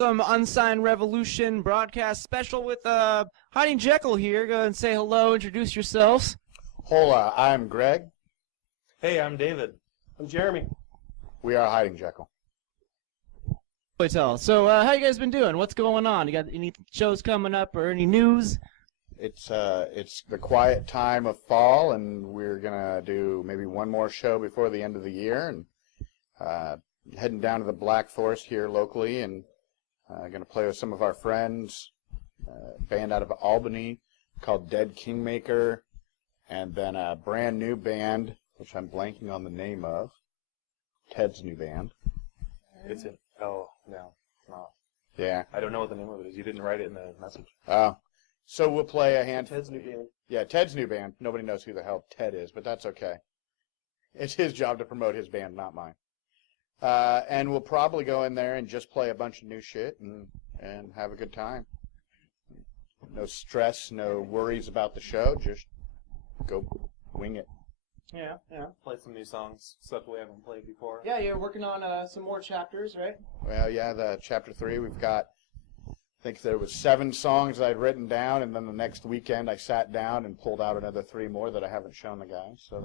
Some Unsigned Revolution broadcast special with Hyding Jekyll here. Go and say hello, introduce yourselves. Hola, I'm Greg. Hey, I'm David. I'm Jeremy. We are Hyding Jekyll. So, how you guys been doing? What's going on? You got any shows coming up or any news? It's the quiet time of fall, and we're gonna do maybe one more show before the end of the year, and heading down to the Black Forest here locally, and gonna play with some of our friends, a band out of Albany called Dead Kingmaker, and then a brand new band, which I'm blanking on the name of, Ted's new band. It's in. Oh, no. Yeah. I don't know what the name of it is. You didn't write it in the message. So we'll play a hand. Ted's new band. Yeah, Ted's new band. Nobody knows who the hell Ted is, but that's okay. It's his job to promote his band, not mine. And we'll probably go in there and just play a bunch of new shit and have a good time. No stress, no worries about the show. Just go wing it. Yeah. Play some new songs, stuff we haven't played before. Yeah, you're working on some more chapters, right? Well, yeah, the chapter 3, we've got, I think there was 7 songs I'd written down, and then the next weekend I sat down and pulled out another 3 more that I haven't shown the guys. So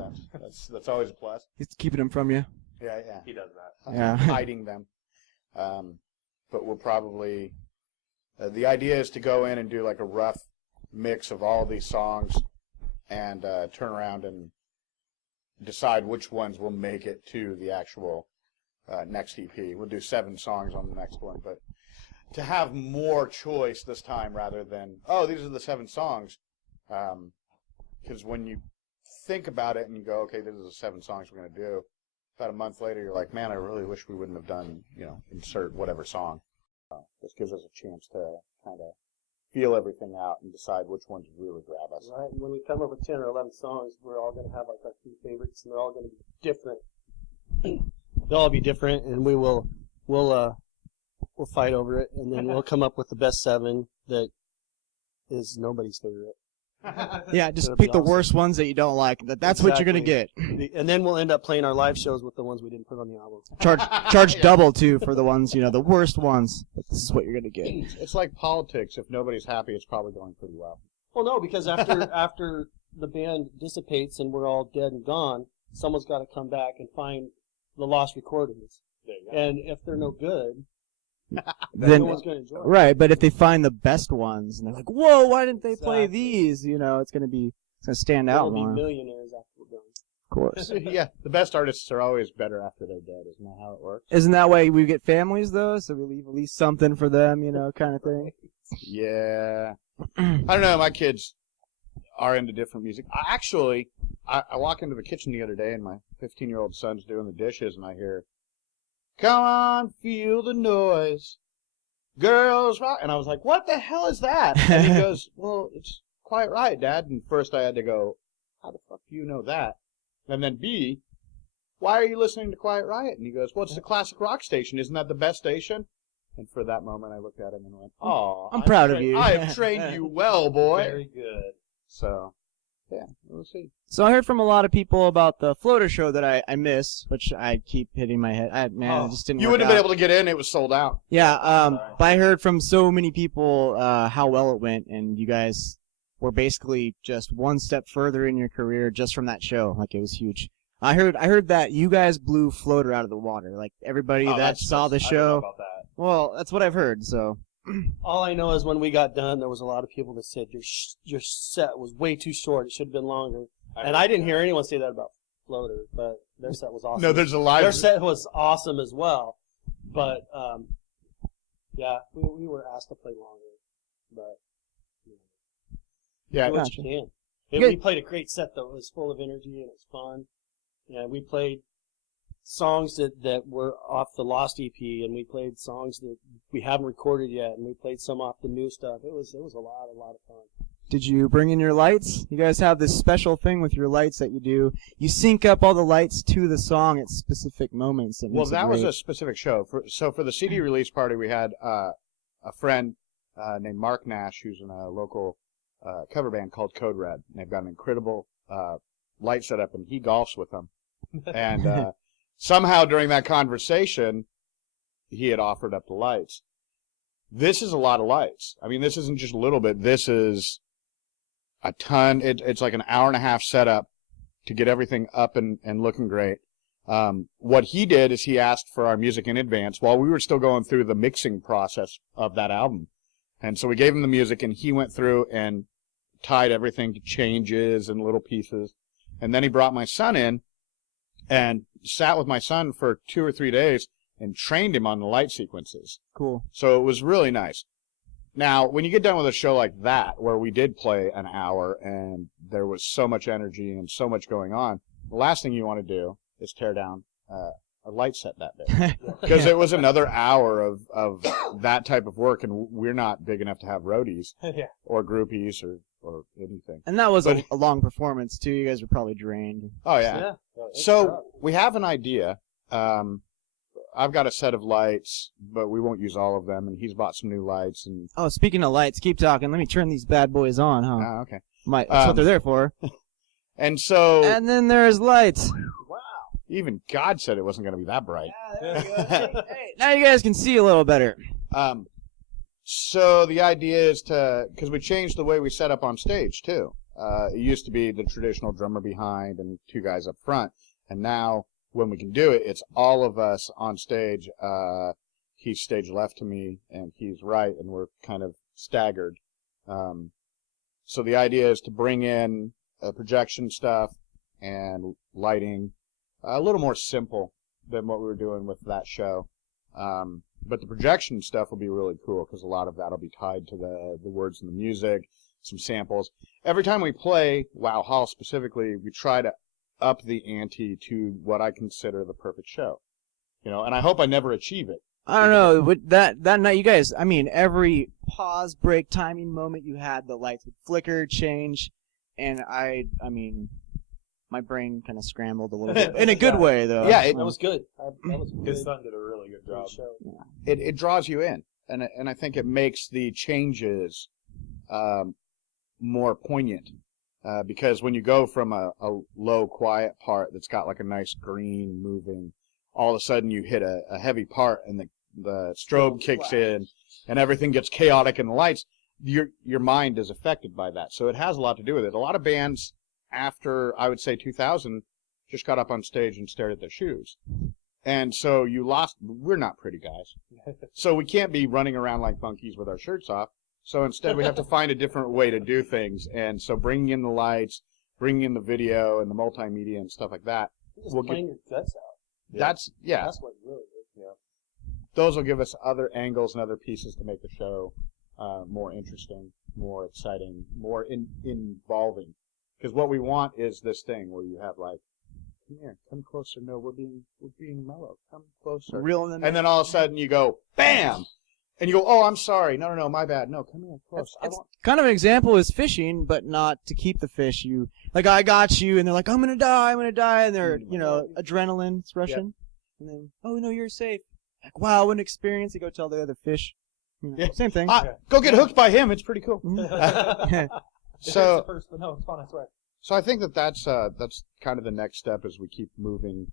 that's always a plus. He's keeping them from you. Yeah. He does that. Yeah. Hiding them. But we'll probably, the idea is to go in and do like a rough mix of all these songs and turn around and decide which ones will make it to the actual next EP. We'll do 7 songs on the next one, but to have more choice this time rather than, oh, these are the 7 songs, because when you think about it and you go, okay, these are the 7 songs we're going to do, about a month later you're like, man, I really wish we wouldn't have done, insert whatever song. This gives us a chance to kind of feel everything out and decide which ones really grab us. Right. When we come up with 10 or 11 songs, we're all going to have like our 3 favorites, and they're all going to be different. They'll all be different, and we'll fight over it, and then we'll come up with the best 7 that is nobody's favorite. Yeah, just It'll pick be the awesome. worst ones that you don't like. That's what you're going to get. And then we'll end up playing our live shows with the ones we didn't put on the album. Charge double, too, for the ones, the worst ones. But this is what you're going to get. It's like politics. If nobody's happy, it's probably going pretty well. Well, no, because after the band dissipates and we're all dead and gone, someone's got to come back and find the lost recordings. There you go. And if they're no good, Then, no one's going to enjoy it. right, but if they find the best ones, and they're like, whoa, why didn't they play Exactly. these? It's going to stand out We'll be more. Of millionaires after we're done. course. Yeah, the best artists are always better after they're dead. Isn't that how it works? Isn't that why we get families, though? So we leave at least something for them, kind of thing. Yeah. I don't know. My kids are into different music. I walk into the kitchen the other day, and my 15-year-old son's doing the dishes, and I hear, "Come on, feel the noise. Girls rock." And I was like, what the hell is that? And he goes, well, it's Quiet Riot, Dad. And first I had to go, how the fuck do you know that? And then B, why are you listening to Quiet Riot? And he goes, well, it's the classic rock station. Isn't that the best station? And for that moment I looked at him and went, oh, I'm proud of you. I have trained you well, boy. Very good. So, yeah, we'll see. So I heard from a lot of people about the floater show that I missed, which I keep hitting my head. It just didn't You work wouldn't have out. been able to get in. It was sold out. Yeah, but I heard from so many people how well it went, and you guys were basically just one step further in your career just from that show. Like, it was huge. I heard that you guys blew Floater out of the water. Like, everybody that saw the I don't know show. about that. Well, that's what I've heard. So All I know is when we got done, there was a lot of people that said your set was way too short. It should have been longer. And I didn't hear anyone say that about Floater, but their set was awesome. No, there's a live. Their set was awesome as well. But, yeah, we were asked to play longer. But, Yeah, do what Gotcha. you can. Good. We played a great set, though. It was full of energy and it was fun. And we played songs that were off the Lost EP, and we played songs that we haven't recorded yet, and we played some off the new stuff. It was a lot of fun. did you bring in your lights? You guys have this special thing with your lights that you do. You sync up all the lights to the song at specific moments. Well, that was a specific show. So for the CD release party, we had a friend named Mark Nash, who's in a local cover band called Code Red. And they've got an incredible light setup, and he golfs with them. And somehow during that conversation, he had offered up the lights. this is a lot of lights. I mean, this isn't just a little bit. This is a ton. It's like an hour and a half setup to get everything up and looking great. What he did is he asked for our music in advance while we were still going through the mixing process of that album. And so we gave him the music, and he went through and tied everything to changes and little pieces. And then he brought my son in and sat with my son for 2 or 3 days and trained him on the light sequences. Cool. So it was really nice. Now, when you get done with a show like that, where we did play an hour and there was so much energy and so much going on, the last thing you want to do is tear down a light set that big. Because it was another hour of that type of work, and we're not big enough to have roadies or groupies or anything. And that was a long performance, too. You guys were probably drained. Oh, yeah. So we have an idea. I've got a set of lights, but we won't use all of them, and he's bought some new lights. And Oh, speaking of lights, keep talking. Let me turn these bad boys on, huh? okay. That's what they're there for. And so... And then there's lights. Even God said it wasn't going to be that bright. Yeah, there we go. Hey, now you guys can see a little better. So the idea is because we changed the way we set up on stage, too. It used to be the traditional drummer behind and 2 guys up front. And now, when we can do it, it's all of us on stage. He's stage left to me, and he's right, and we're kind of staggered. So the idea is to bring in projection stuff and lighting, a little more simple than what we were doing with that show. But the projection stuff will be really cool because a lot of that will be tied to the words and the music, some samples. Every time we play Wow Hall specifically, we try to up the ante to what I consider the perfect show. And I hope I never achieve it. I don't know. With that night, you guys, I mean, every pause, break, timing moment you had, the lights would flicker, change, and I mean, my brain kind of scrambled a little bit. In a good way, though. Yeah, That was good. His son did a really good job. It draws you in, and I think it makes the changes more poignant. Because when you go from a low, quiet part that's got like a nice green moving, all of a sudden you hit a heavy part and the strobe kicks in and everything gets chaotic in the lights, your mind is affected by that. So it has a lot to do with it. A lot of bands after, I would say, 2000 just got up on stage and stared at their shoes. And so we're not pretty guys. So we can't be running around like monkeys with our shirts off. So instead, we have to find a different way to do things. And so bringing in the lights, bringing in the video and the multimedia and stuff like that. Just playing your guts out. That's what really is. Yeah. Those will give us other angles and other pieces to make the show more interesting, more exciting, more involving. Because what we want is this thing where you have like, come here, come closer. No, we're being mellow. Come closer. And then all of a sudden you go, bam! And you go, oh, I'm sorry. No, my bad. No, come here, close. It's kind of an example is fishing, but not to keep the fish. I got you, and they're like, I'm gonna die, and they're, adrenaline's rushing. And then, oh, no, you're safe. Like, wow, what an experience. You go tell the other fish. Same thing. Go get hooked by him. It's pretty cool. So, first, but no, it's fun, I swear. So I think that's kind of the next step as we keep moving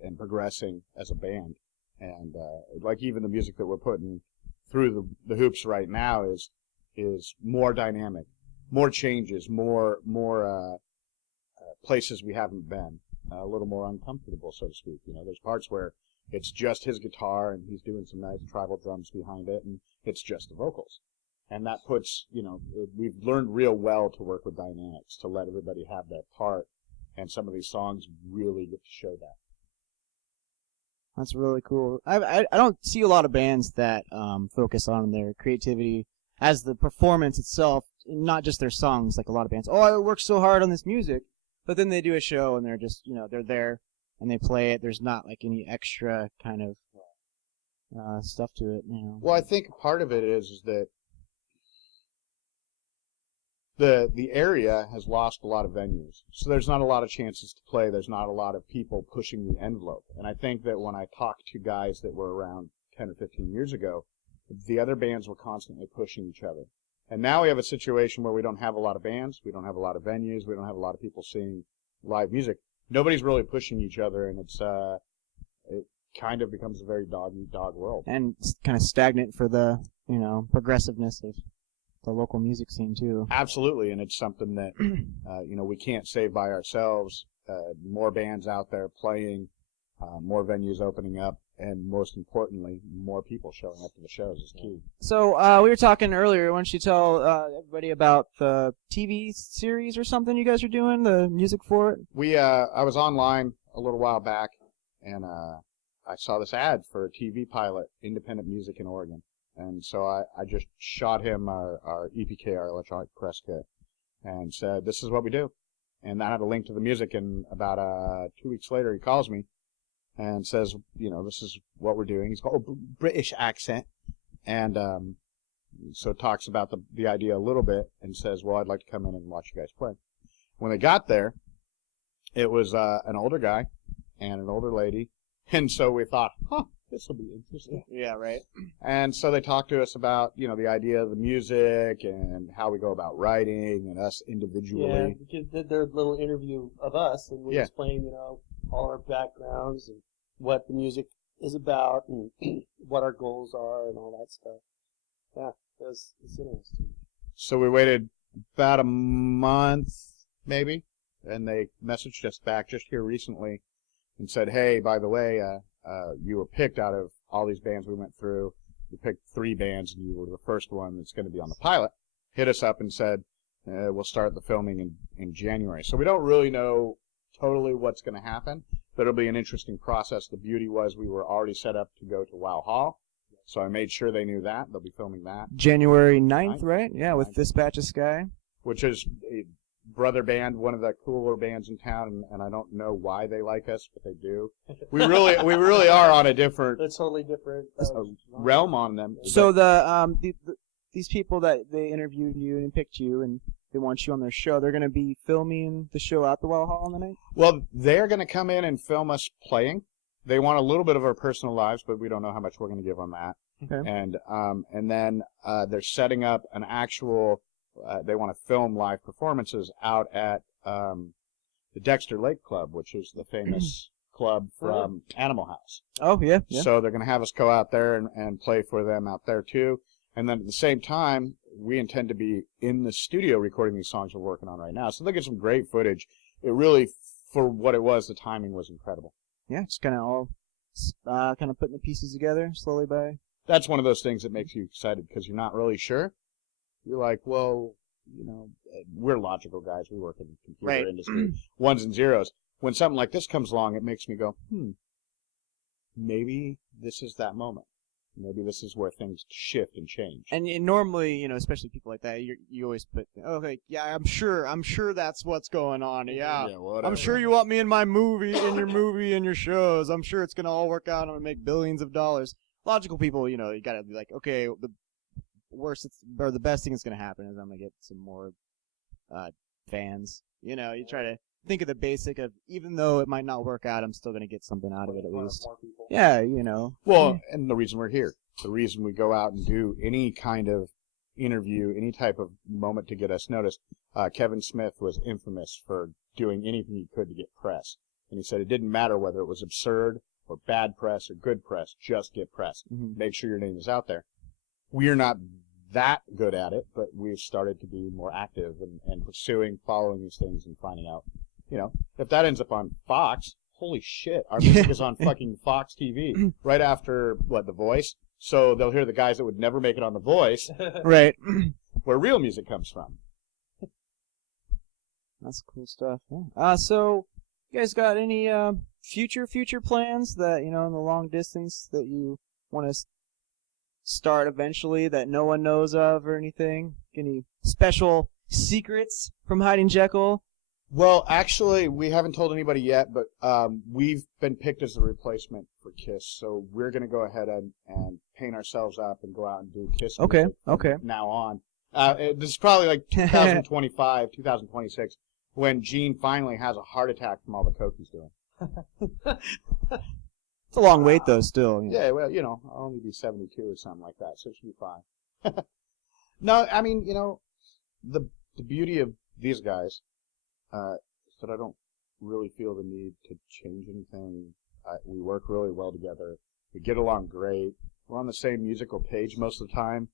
and progressing as a band. And like even the music that we're putting through the hoops right now is more dynamic, more changes, more places we haven't been, a little more uncomfortable, so to speak. There's parts where it's just his guitar and he's doing some nice tribal drums behind it, and it's just the vocals. And that puts, we've learned real well to work with dynamics, to let everybody have their part, and some of these songs really get to show that. That's really cool. I don't see a lot of bands that focus on their creativity as the performance itself, not just their songs. Like a lot of bands, I worked so hard on this music, but then they do a show and they're just, they're there and they play it. There's not like any extra kind of stuff to it. Well, I think part of it is that the area has lost a lot of venues. So there's not a lot of chances to play. There's not a lot of people pushing the envelope. And I think that when I talk to guys that were around 10 or 15 years ago, the other bands were constantly pushing each other. And now we have a situation where we don't have a lot of bands, we don't have a lot of venues, we don't have a lot of people seeing live music. Nobody's really pushing each other, and it's kind of becomes a very dog-eat-dog world. And kind of stagnant for the, progressiveness of the local music scene, too. Absolutely, and it's something that, we can't save by ourselves. More bands out there playing, more venues opening up, and most importantly, more people showing up to the shows is key. So we were talking earlier. Why don't you tell everybody about the TV series or something you guys are doing, the music for it? I was online a little while back, and I saw this ad for a TV pilot, independent music in Oregon. And so I just shot him our EPK, our electronic press kit, and said, this is what we do. And I had a link to the music, and about 2 weeks later he calls me and says, this is what we're doing. He's got a British accent, and so talks about the idea a little bit and says, well, I'd like to come in and watch you guys play. When they got there, it was an older guy and an older lady, and so we thought, this will be interesting. Yeah, right. And so they talked to us about, the idea of the music and how we go about writing and us individually. Yeah, because they did their little interview of us, and we Yeah. explained, all our backgrounds and what the music is about and what our goals are and all that stuff. Yeah, it's interesting. So we waited about a month, maybe, and they messaged us back just here recently and said, hey, by the way, you were picked out of all these bands we went through. We picked 3 bands, and you were the first one that's going to be on the pilot. Hit us up and said, we'll start the filming in January. So we don't really know totally what's going to happen, but it'll be an interesting process. The beauty was we were already set up to go to Wow Hall, so I made sure they knew that. They'll be filming that. January 9th, right? Yeah, with 9th. Dispatch of Sky. Which is a brother band, one of the cooler bands in town, and I don't know why they like us, but they do. We really are on a different They're totally different realm on them. So these people that they interviewed you and picked you and they want you on their show, they're going to be filming the show at the Well Hall on the night? Well, they're going to come in and film us playing. They want a little bit of our personal lives, but we don't know how much we're going to give on that. Okay. And then they're setting up an actual. They want to film live performances out at the Dexter Lake Club, which is the famous club from Animal House. Oh, yeah. So they're going to have us go out there and play for them out there too. And then at the same time, we intend to be in the studio recording these songs we're working on right now. So they'll get some great footage. It really, for what it was, the timing was incredible. Yeah, just kind of all kind of putting the pieces together slowly by. That's one of those things that makes you excited because you're not really sure. You're like, well, we're logical guys. We work in the computer industry, ones and zeros. When something like this comes along, it makes me go, maybe this is that moment. Maybe this is where things shift and change. And normally, especially people like that, you always put, yeah, I'm sure that's what's going on. Yeah, whatever. I'm sure you want me in my movie, in your movie, in your shows. I'm sure it's gonna all work out. I'm gonna make billions of dollars. Logical people, you gotta be like, okay, the best thing that's gonna happen is I'm gonna get some more fans. You try to think of the basic of, even though it might not work out, I'm still gonna get something out of it at least. Yeah, Well, and the reason we're here, the reason we go out and do any kind of interview, any type of moment to get us noticed. Kevin Smith was infamous for doing anything he could to get press, and he said it didn't matter whether it was absurd or bad press or good press, just get press. Mm-hmm. Make sure your name is out there. We are not that good at it, but we've started to be more active and pursuing, following these things and finding out, if that ends up on Fox, holy shit, our music is on fucking Fox TV right after, The Voice? So they'll hear the guys that would never make it on The Voice, right, where real music comes from. That's cool stuff. Yeah. So you guys got any future plans that, in the long distance that you want to start eventually that no one knows of or anything? Any special secrets from Hyding Jekyll? Well, actually, we haven't told anybody yet, but we've been picked as the replacement for Kiss, so we're going to go ahead and paint ourselves up and go out and do Kiss music from now on. This is probably like 2025, 2026, when Gene finally has a heart attack from all the coke he's doing. It's a long wait, though, still. Yeah, well, I'll only be 72 or something like that, so it should be fine. No, I mean, the beauty of these guys is that I don't really feel the need to change anything We work really well together. We get along great. We're on the same musical page most of the time.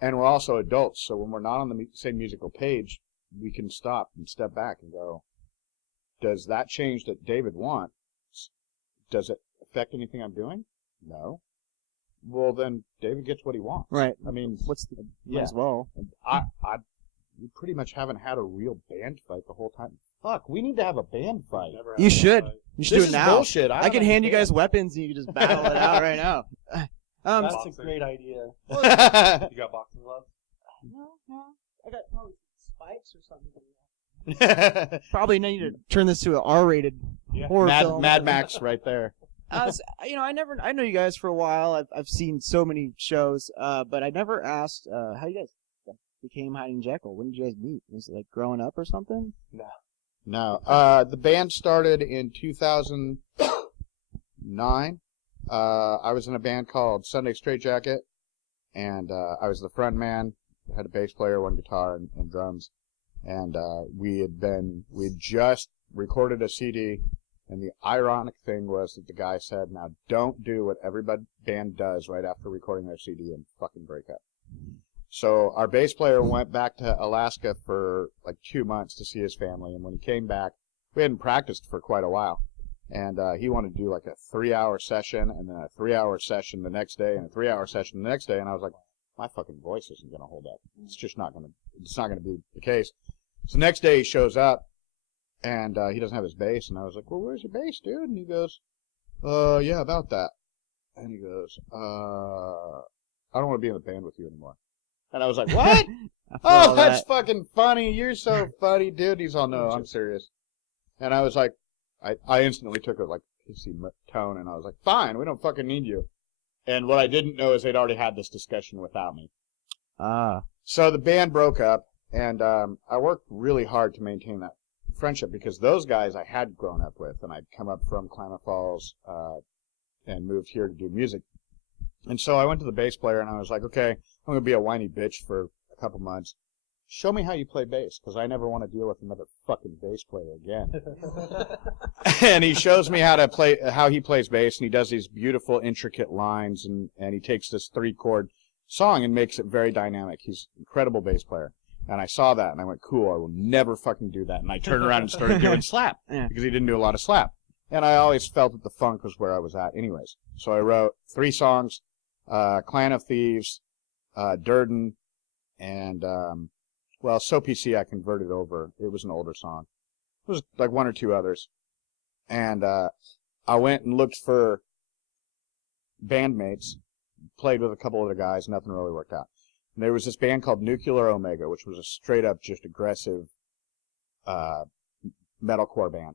And we're also adults, so when we're not on the same musical page, we can stop and step back and go, does that change that David wants? Does it affect anything I'm doing? No. Well, then David gets what he wants. Right. I mean, Might as well. We pretty much haven't had a real band fight the whole time. Fuck, we need to have a band fight. Never had You a should. fight. You should This do is it now. bullshit. I can don't hand you guys understand. weapons and you can just battle it out right now. That's Boxing. a great idea. You got boxing gloves? No. I got probably spikes or something. Probably need to turn this to an R-rated Yeah. horror film. Mad Max right there. I know you guys for a while. I've seen so many shows, but I never asked how you guys became Hiding Jekyll. When did you guys meet? Was it like growing up or something? No. The band started in 2009. I was in a band called Sunday Straight Jacket, and I was the front man. I had a bass player, one guitar, and drums. And we had just recorded a CD, and the ironic thing was that the guy said, now don't do what every band does right after recording their CD and fucking break up. So our bass player went back to Alaska for like 2 months to see his family, and when he came back, we hadn't practiced for quite a while. And he wanted to do like a 3-hour session, and then a 3-hour session the next day, and a 3-hour session the next day, and I was like, my fucking voice isn't going to hold up. It's just not going to be the case. So the next day he shows up, and he doesn't have his bass, and I was like, well, where's your bass, dude? And he goes, yeah, about that. And he goes, I don't want to be in the band with you anymore. And I was like, what? Oh, that's fucking funny. You're so funny, dude. He's all, no, I'm serious. And I was like, I instantly took a like pissy tone, and I was like, fine, we don't fucking need you. And what I didn't know is they'd already had this discussion without me. So the band broke up, and I worked really hard to maintain that friendship because those guys I had grown up with, and I'd come up from Klamath Falls and moved here to do music. And so I went to the bass player, and I was like, okay, I'm going to be a whiny bitch for a couple months. Show me how you play bass, because I never want to deal with another fucking bass player again. And he shows me how he plays bass, and he does these beautiful, intricate lines, and he takes this 3-chord song and makes it very dynamic. He's an incredible bass player. And I saw that, and I went, cool, I will never fucking do that. And I turned around and started doing slap, because he didn't do a lot of slap. And I always felt that the funk was where I was at anyways. So I wrote 3 songs, Clan of Thieves, Durden, and, well, So PC I converted over. It was an older song. It was like 1 or 2 others. And I went and looked for bandmates, played with a couple other guys, nothing really worked out. And there was this band called Nuclear Omega, which was a straight-up, just aggressive metalcore band.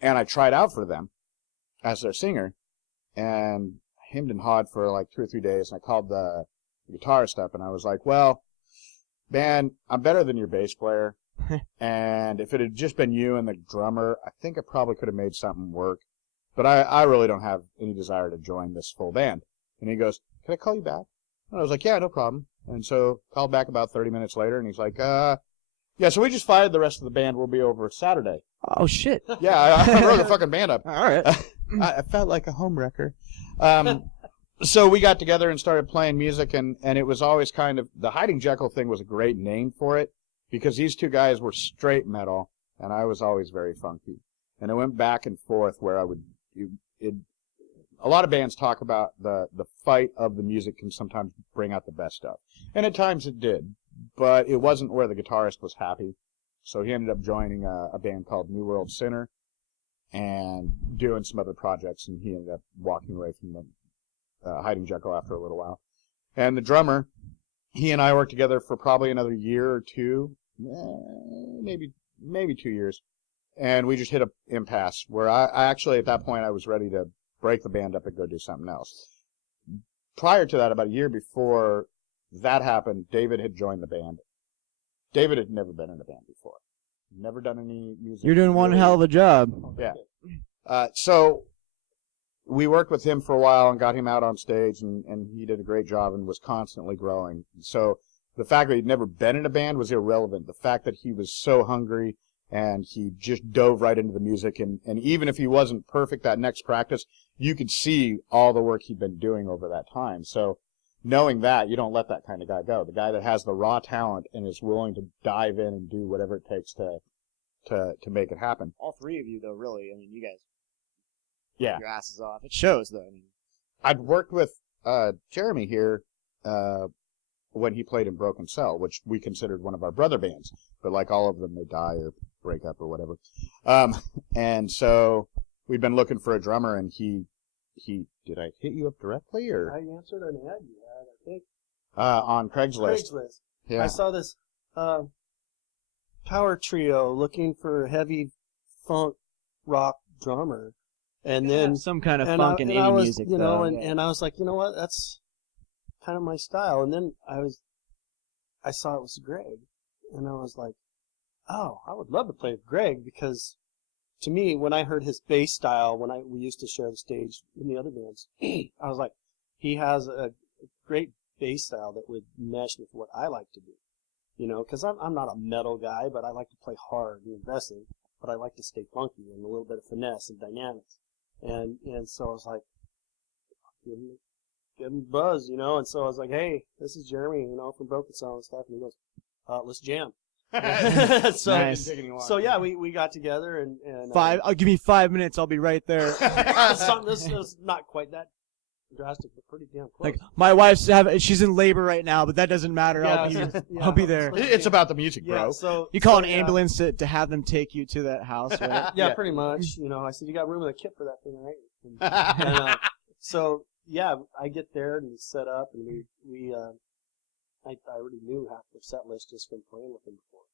And I tried out for them as their singer, and hemmed and hawed for like 2 or 3 days, and I called the guitarist up, and I was like, well, man, I'm better than your bass player, and if it had just been you and the drummer, I think I probably could have made something work, but I really don't have any desire to join this full band. And he goes, can I call you back? And I was like, yeah, no problem. And so called back about 30 minutes later, and he's like, yeah, so we just fired the rest of the band. We'll be over Saturday. Oh, shit. Yeah, I broke a fucking band up. All right. I felt like a homewrecker. So we got together and started playing music, and it was always kind of, the Hiding Jekyll thing was a great name for it, because these 2 guys were straight metal, and I was always very funky. And it went back and forth where I would, a lot of bands talk about the fight of the music can sometimes bring out the best stuff. And at times it did, but it wasn't where the guitarist was happy. So he ended up joining a band called New World Sinner and doing some other projects, and he ended up walking away from the Hiding Jekyll after a little while. And the drummer, he and I worked together for probably another year or 2, maybe 2 years. And we just hit an impasse where I actually, at that point, I was ready to break the band up and go do something else. Prior to that, about a year before that happened, David had joined the band. David had never been in a band before. Never done any music. You're doing one hell of a job. Yeah. So we worked with him for a while and got him out on stage, and he did a great job and was constantly growing. So the fact that he'd never been in a band was irrelevant. The fact that he was so hungry and he just dove right into the music. And even if he wasn't perfect that next practice, you could see all the work he'd been doing over that time. So knowing that, you don't let that kind of guy go. The guy that has the raw talent and is willing to dive in and do whatever it takes to make it happen. All three of you, though, really. I mean, you guys Yeah. work your asses off. It shows, though. I mean, I'd worked with Jeremy here when he played in Broken Cell, which we considered one of our brother bands. But like all of them, they die or break up or whatever. And so we've been looking for a drummer, and he did I hit you up directly or I answered an ad you had, I think. on Craigslist? Craigslist. Yeah. I saw this power trio looking for a heavy funk rock drummer, and then some kind of and funk I, and and I indie was, music, you know, though. and I was like, you know what, that's kind of my style. And then I saw it was Greg, and I was like, oh, I would love to play with Greg, because to me, when I heard his bass style, we used to share the stage in the other bands, I was like, he has a great bass style that would mesh with what I like to do. You know, because I'm not a metal guy, but I like to play hard and aggressive, but I like to stay funky and a little bit of finesse and dynamics. And so I was like, give him a buzz, you know. And so I was like, hey, this is Jeremy, you know, from Broken Sound and stuff. And he goes, let's jam. So, Nice. So yeah, we got together and I'll give me 5 minutes. I'll be right there. this is not quite that drastic, but pretty damn close. Like my she's in labor right now, but that doesn't matter. I'll be there. It's about the music, bro. Yeah, so You call so, an ambulance to have them take you to that house, right? Yeah, pretty much. You know, I said, you got room in the kit for that thing, right? And, so yeah, I get there and we set up, and I already knew half their set list just from playing with them before.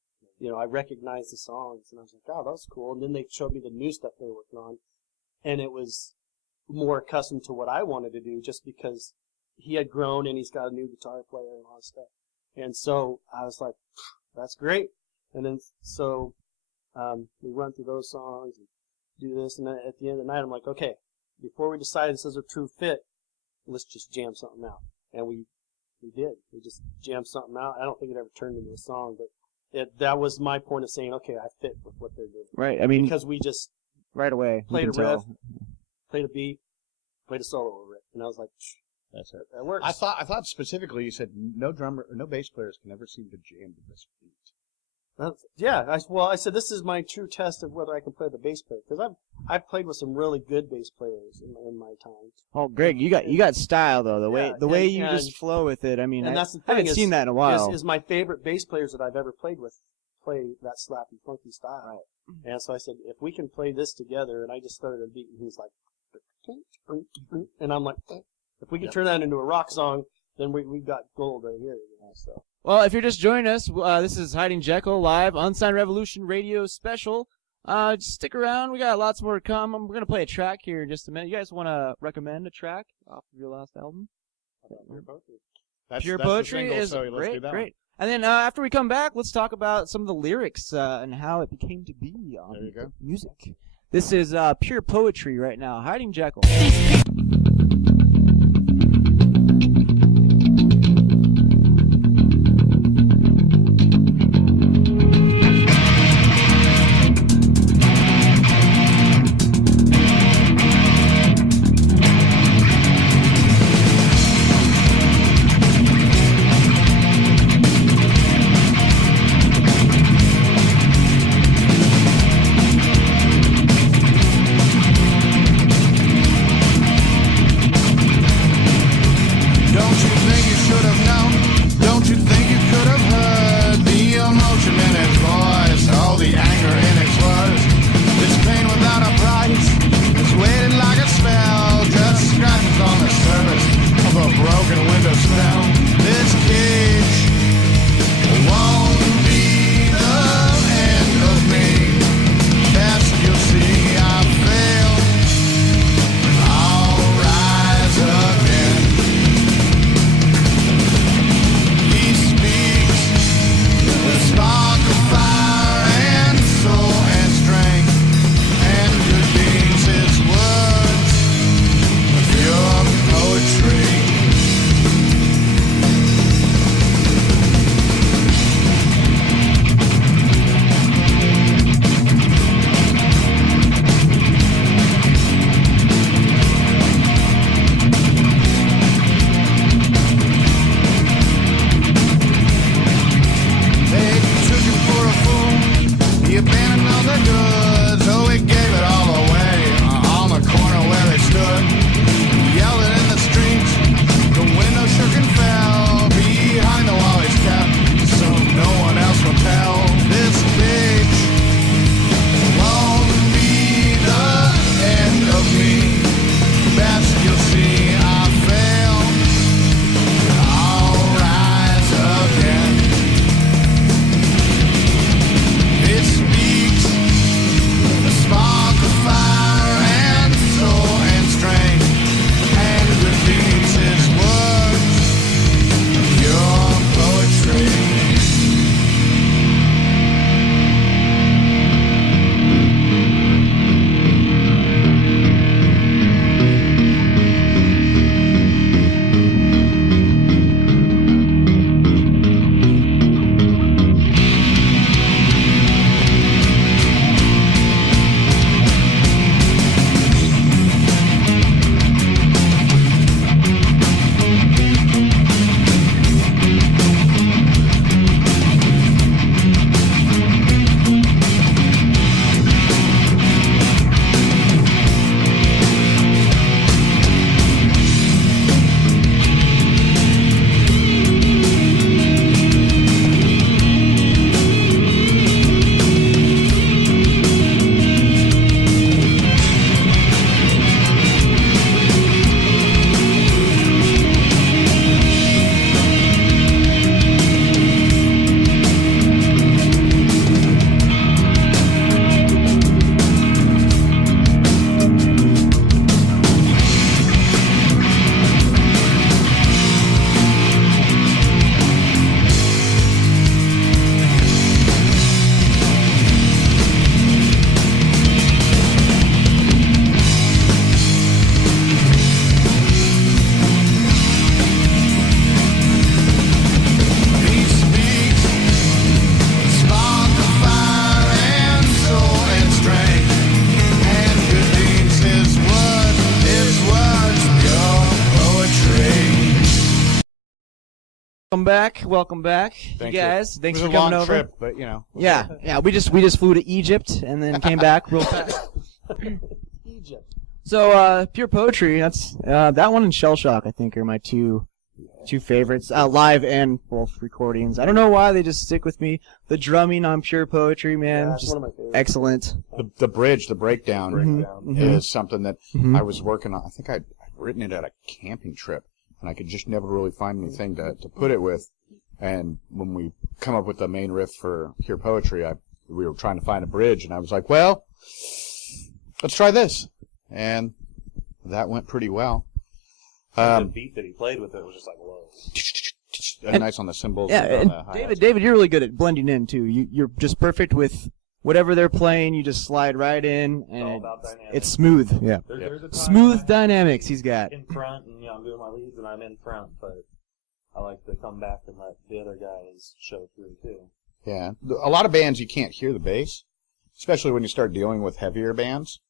You know, I recognized the songs, and I was like, oh, that was cool. And then they showed me the new stuff they were working on, and it was more accustomed to what I wanted to do, just because he had grown and he's got a new guitar player and all that stuff. And so I was like, that's great. And then so we run through those songs and do this, and then at the end of the night I'm like, okay, before we decide this is a true fit, let's just jam something out. And we did. We just jammed something out. I don't think it ever turned into a song, but that was my point of saying, okay, I fit with what they're doing. Right. I mean, because we just right away played you a can riff, tell. played a beat, played a solo over it, and I was like, That's it. that works. I thought specifically you said no drummer or no bass players can ever seem to jam to this beat. I said this is my true test of whether I can play the bass player, because I've played with some really good bass players in my time. Oh, Greg, you got style though. The way you and- just flow with it. I mean, and I that's the haven't thing seen that in a while. Is my favorite bass players that I've ever played with play that slappy, funky style. Right. And so I said, if we can play this together, and I just started a beat, and he's like, and I'm like, if we can turn that into a rock song, then we've got gold right here. You know, so. Well, if you're just joining us, this is Hyding Jekyll live, Unsigned Revolution Radio special. Just stick around. We got lots more to come. We're going to play a track here in just a minute. You guys want to recommend a track off of your last album? Pure That's Poetry the single, is so let's do great, that great. And then after we come back, let's talk about some of the lyrics and how it became to be on There you go. music. This is Pure Poetry right now, Hyding Jekyll. Welcome back, Thank you guys. Thanks it for was a coming long over. trip, but you know. Yeah. We just flew to Egypt and then came back real fast. Egypt. So pure poetry. That's that one and Shell Shock. I think are my two favorites, live and both recordings. I don't know why they just stick with me. The drumming on pure poetry, man, Yeah, it's just one of my favorites. excellent. The bridge, the breakdown, Mhm. is something that Mhm. I was working on. I think I'd written it at a camping trip, and I could just never really find anything to put it with. And when we come up with the main riff for pure poetry, we were trying to find a bridge, and I was like, well, let's try this. And that went pretty well. The beat that he played with it was just like, whoa. Nice on the cymbals. Yeah, and and on the hi-hats. David, you're really good at blending in too. You're just perfect with whatever they're playing. You just slide right in, It's all and about dynamics. it's smooth. Yeah, There's a time smooth when dynamics he's got. I'm in front, and I'm doing my leads, and I'm in front, but I like to come back and let the other guys show through too. Yeah, a lot of bands you can't hear the bass, especially when you start dealing with heavier bands.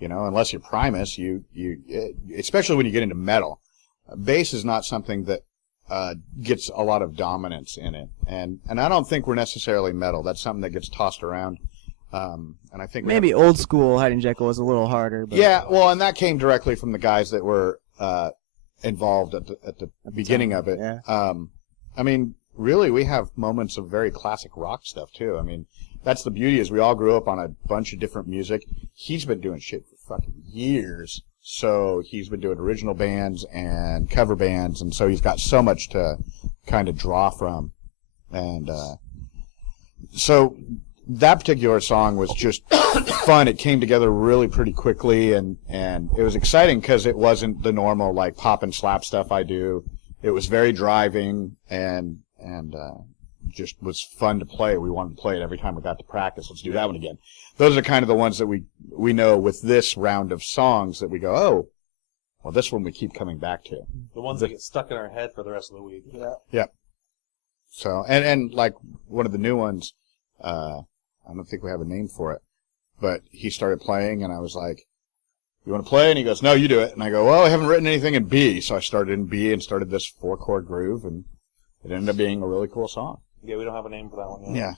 You know, unless you're Primus, especially when you get into metal, bass is not something that gets a lot of dominance in it, and I don't think we're necessarily metal. That's something that gets tossed around, and I think Maybe old school Hyding Jekyll was a little harder. But yeah, well, and that came directly from the guys that were involved at the beginning of it. Yeah. I mean, really, we have moments of very classic rock stuff too. I mean, that's the beauty is we all grew up on a bunch of different music. He's been doing shit for fucking years, so he's been doing original bands and cover bands, and so he's got so much to kind of draw from. And so that particular song was just fun. It came together really pretty quickly, and it was exciting because it wasn't the normal like pop and slap stuff I do. It was very driving and just was fun to play. We wanted to play it every time we got to practice. Let's do that one again. Those are kind of the ones that we know with this round of songs that we go, oh, well, this one we keep coming back to. The ones that get stuck in our head for the rest of the week. Yeah. So, and like one of the new ones, I don't think we have a name for it, but he started playing and I was like, you want to play? And he goes, no, you do it. And I go, well, I haven't written anything in B. So I started in B and started this 4-chord groove, and it ended up being a really cool song. Yeah, we don't have a name for that one yet.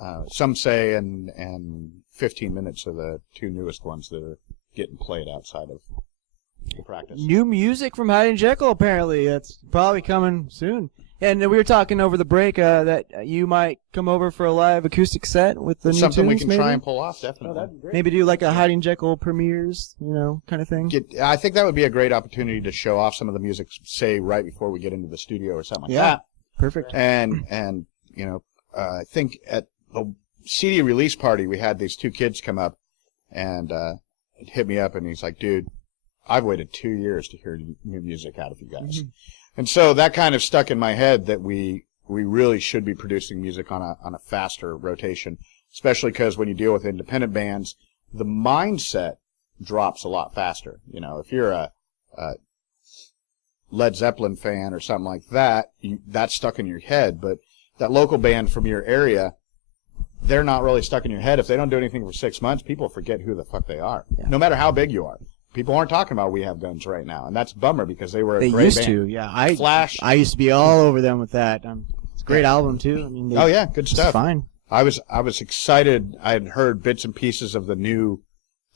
Yeah. Some say and 15 minutes are the two newest ones that are getting played outside of the practice. New music from Hyding Jekyll, apparently. That's probably coming soon. And we were talking over the break that you might come over for a live acoustic set with the It's new something we tunes, can maybe? try and pull off, Oh, definitely. that'd be great. Maybe do like a Hyding Jekyll premieres, kind of thing. I think that would be a great opportunity to show off some of the music, say, right before we get into the studio or something like Yeah. that. Perfect. And I think at the CD release party, we had these two kids come up and hit me up, and he's like, dude, I've waited 2 years to hear new music out of you guys. Mm-hmm. And so that kind of stuck in my head that we really should be producing music on a faster rotation, especially because when you deal with independent bands, the mindset drops a lot faster. You know, if you're a Led Zeppelin fan or something like that, that's stuck in your head. But that local band from your area, they're not really stuck in your head. If they don't do anything for 6 months, people forget who the fuck they are. Yeah. No matter how big you are. People aren't talking about We Have Guns right now, and that's a bummer because they were a They great used band. to, yeah. Flash. I used to be all over them with that. It's a great album too. I mean, Oh yeah, good it's stuff. fine. I was excited. I had heard bits and pieces of the new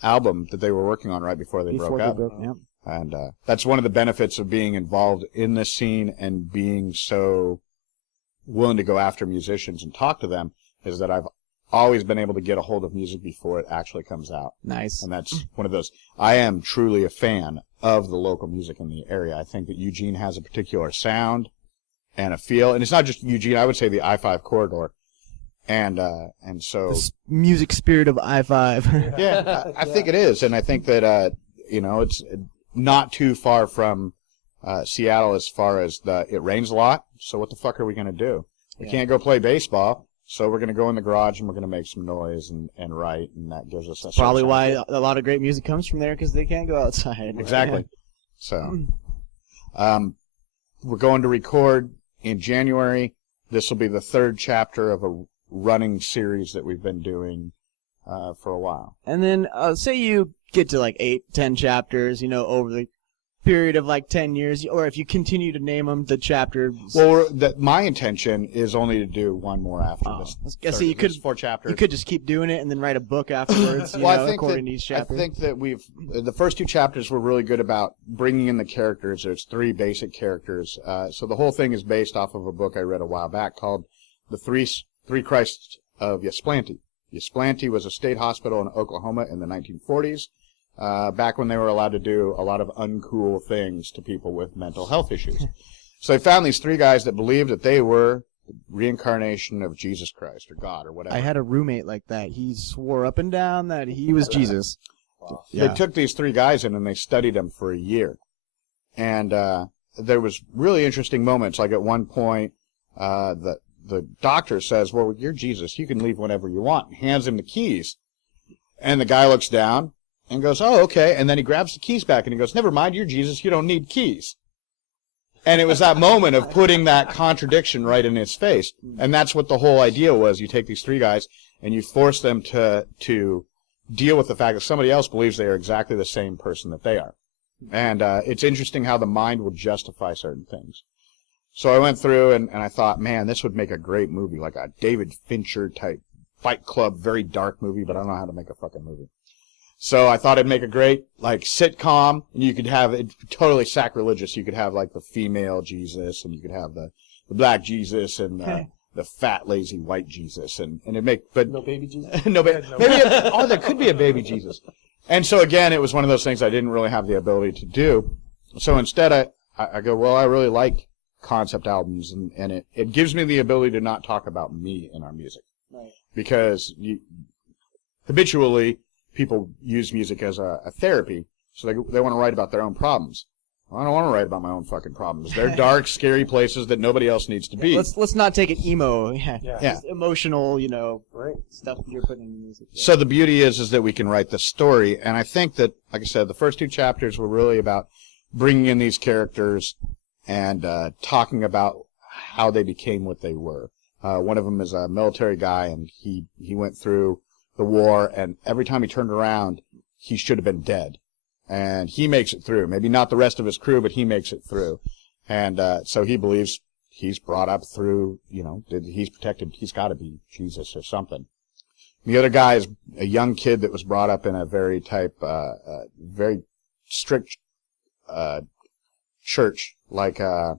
album that they were working on right before they broke up. Yep. And that's one of the benefits of being involved in this scene and being so willing to go after musicians and talk to them, is that I've always been able to get a hold of music before it actually comes out. Nice. And that's one of those. I am truly a fan of the local music in the area. I think that Eugene has a particular sound and a feel. And it's not just Eugene. I would say the I-5 corridor. And so... The music spirit of I-5. Yeah, I think it is. And I think that, it's not too far from Seattle as far as it rains a lot. So what the fuck are we going to do? We can't go play baseball. So we're going to go in the garage and we're going to make some noise and write. And that gives us Probably why a lot of great music comes from there, because they can't go outside. Exactly. So we're going to record in January. This will be the third chapter of a running series that we've been doing for a while. And then say you get to like 8-10 chapters, over the period of like 10 years, or if you continue to name them, the chapter. Well, my intention is only to do one more after this. I see. You could 4 chapters. You could just keep doing it and then write a book afterwards. Well, I think according that, to each chapter. I think that the first 2 chapters were really good about bringing in the characters. There's 3 basic characters. So the whole thing is based off of a book I read a while back called The Three Christs of Ysplanti. Ysplanti was a state hospital in Oklahoma in the 1940s, back when they were allowed to do a lot of uncool things to people with mental health issues. So they found these 3 guys that believed that they were the reincarnation of Jesus Christ or God or whatever. I had a roommate like that. He swore up and down that he was Jesus. Wow. They took these 3 guys in and they studied them for a year. And there was really interesting moments. Like at one point, the doctor says, well, you're Jesus. You can leave whenever you want. And hands him the keys. And the guy looks down and goes, oh, okay. And then he grabs the keys back and he goes, never mind, you're Jesus. You don't need keys. And it was that moment of putting that contradiction right in his face. And that's what the whole idea was. You take these 3 guys and you force them to deal with the fact that somebody else believes they are exactly the same person that they are. And it's interesting how the mind will justify certain things. So I went through and I thought, man, this would make a great movie, like a David Fincher type Fight Club, very dark movie, but I don't know how to make a fucking movie. So I thought it'd make a great, like, sitcom, and you could have it totally sacrilegious. You could have, like, the female Jesus, and you could have the black Jesus, and the fat, lazy white Jesus, and it'd make, but... No baby Jesus? no, maybe, there could be a baby Jesus. And so, again, it was one of those things I didn't really have the ability to do. So instead, I go, well, I really like concept albums, and it gives me the ability to not talk about me in our music. Right. Because habitually, people use music as a therapy, so they want to write about their own problems. Well, I don't want to write about my own fucking problems. They're dark, scary places that nobody else needs to be. Let's not take it emo. Yeah. Yeah. Emotional, Right. stuff that you're putting in music. Yeah. So the beauty is that we can write the story, and I think that, like I said, the first 2 chapters were really about bringing in these characters and talking about how they became what they were. One of them is a military guy, and he went through the war, and every time he turned around, he should have been dead. And he makes it through. Maybe not the rest of his crew, but he makes it through. And so he believes he's brought up through, he's protected. He's got to be Jesus or something. The other guy is a young kid that was brought up in a very very strict church, like what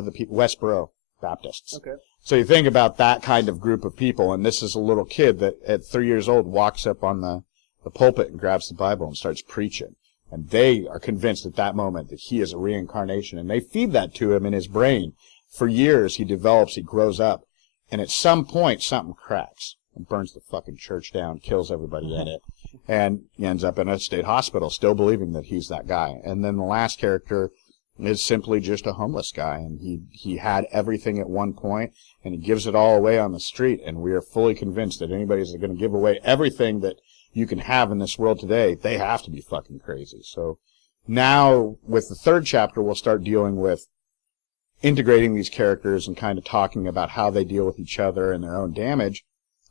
are the people? Westboro Baptists. Okay. So you think about that kind of group of people, and this is a little kid that at 3 years old walks up on the pulpit and grabs the Bible and starts preaching. And they are convinced at that moment that he is a reincarnation, and they feed that to him in his brain. For years, he develops, he grows up, and at some point, something cracks and burns the fucking church down, kills everybody in it, and he ends up in a state hospital still believing that he's that guy. And then the last character is simply just a homeless guy, and he had everything at one point, and he gives it all away on the street, and we are fully convinced that anybody's going to give away everything that you can have in this world today, they have to be fucking crazy. So now, with the 3rd chapter, we'll start dealing with integrating these characters and kind of talking about how they deal with each other and their own damage.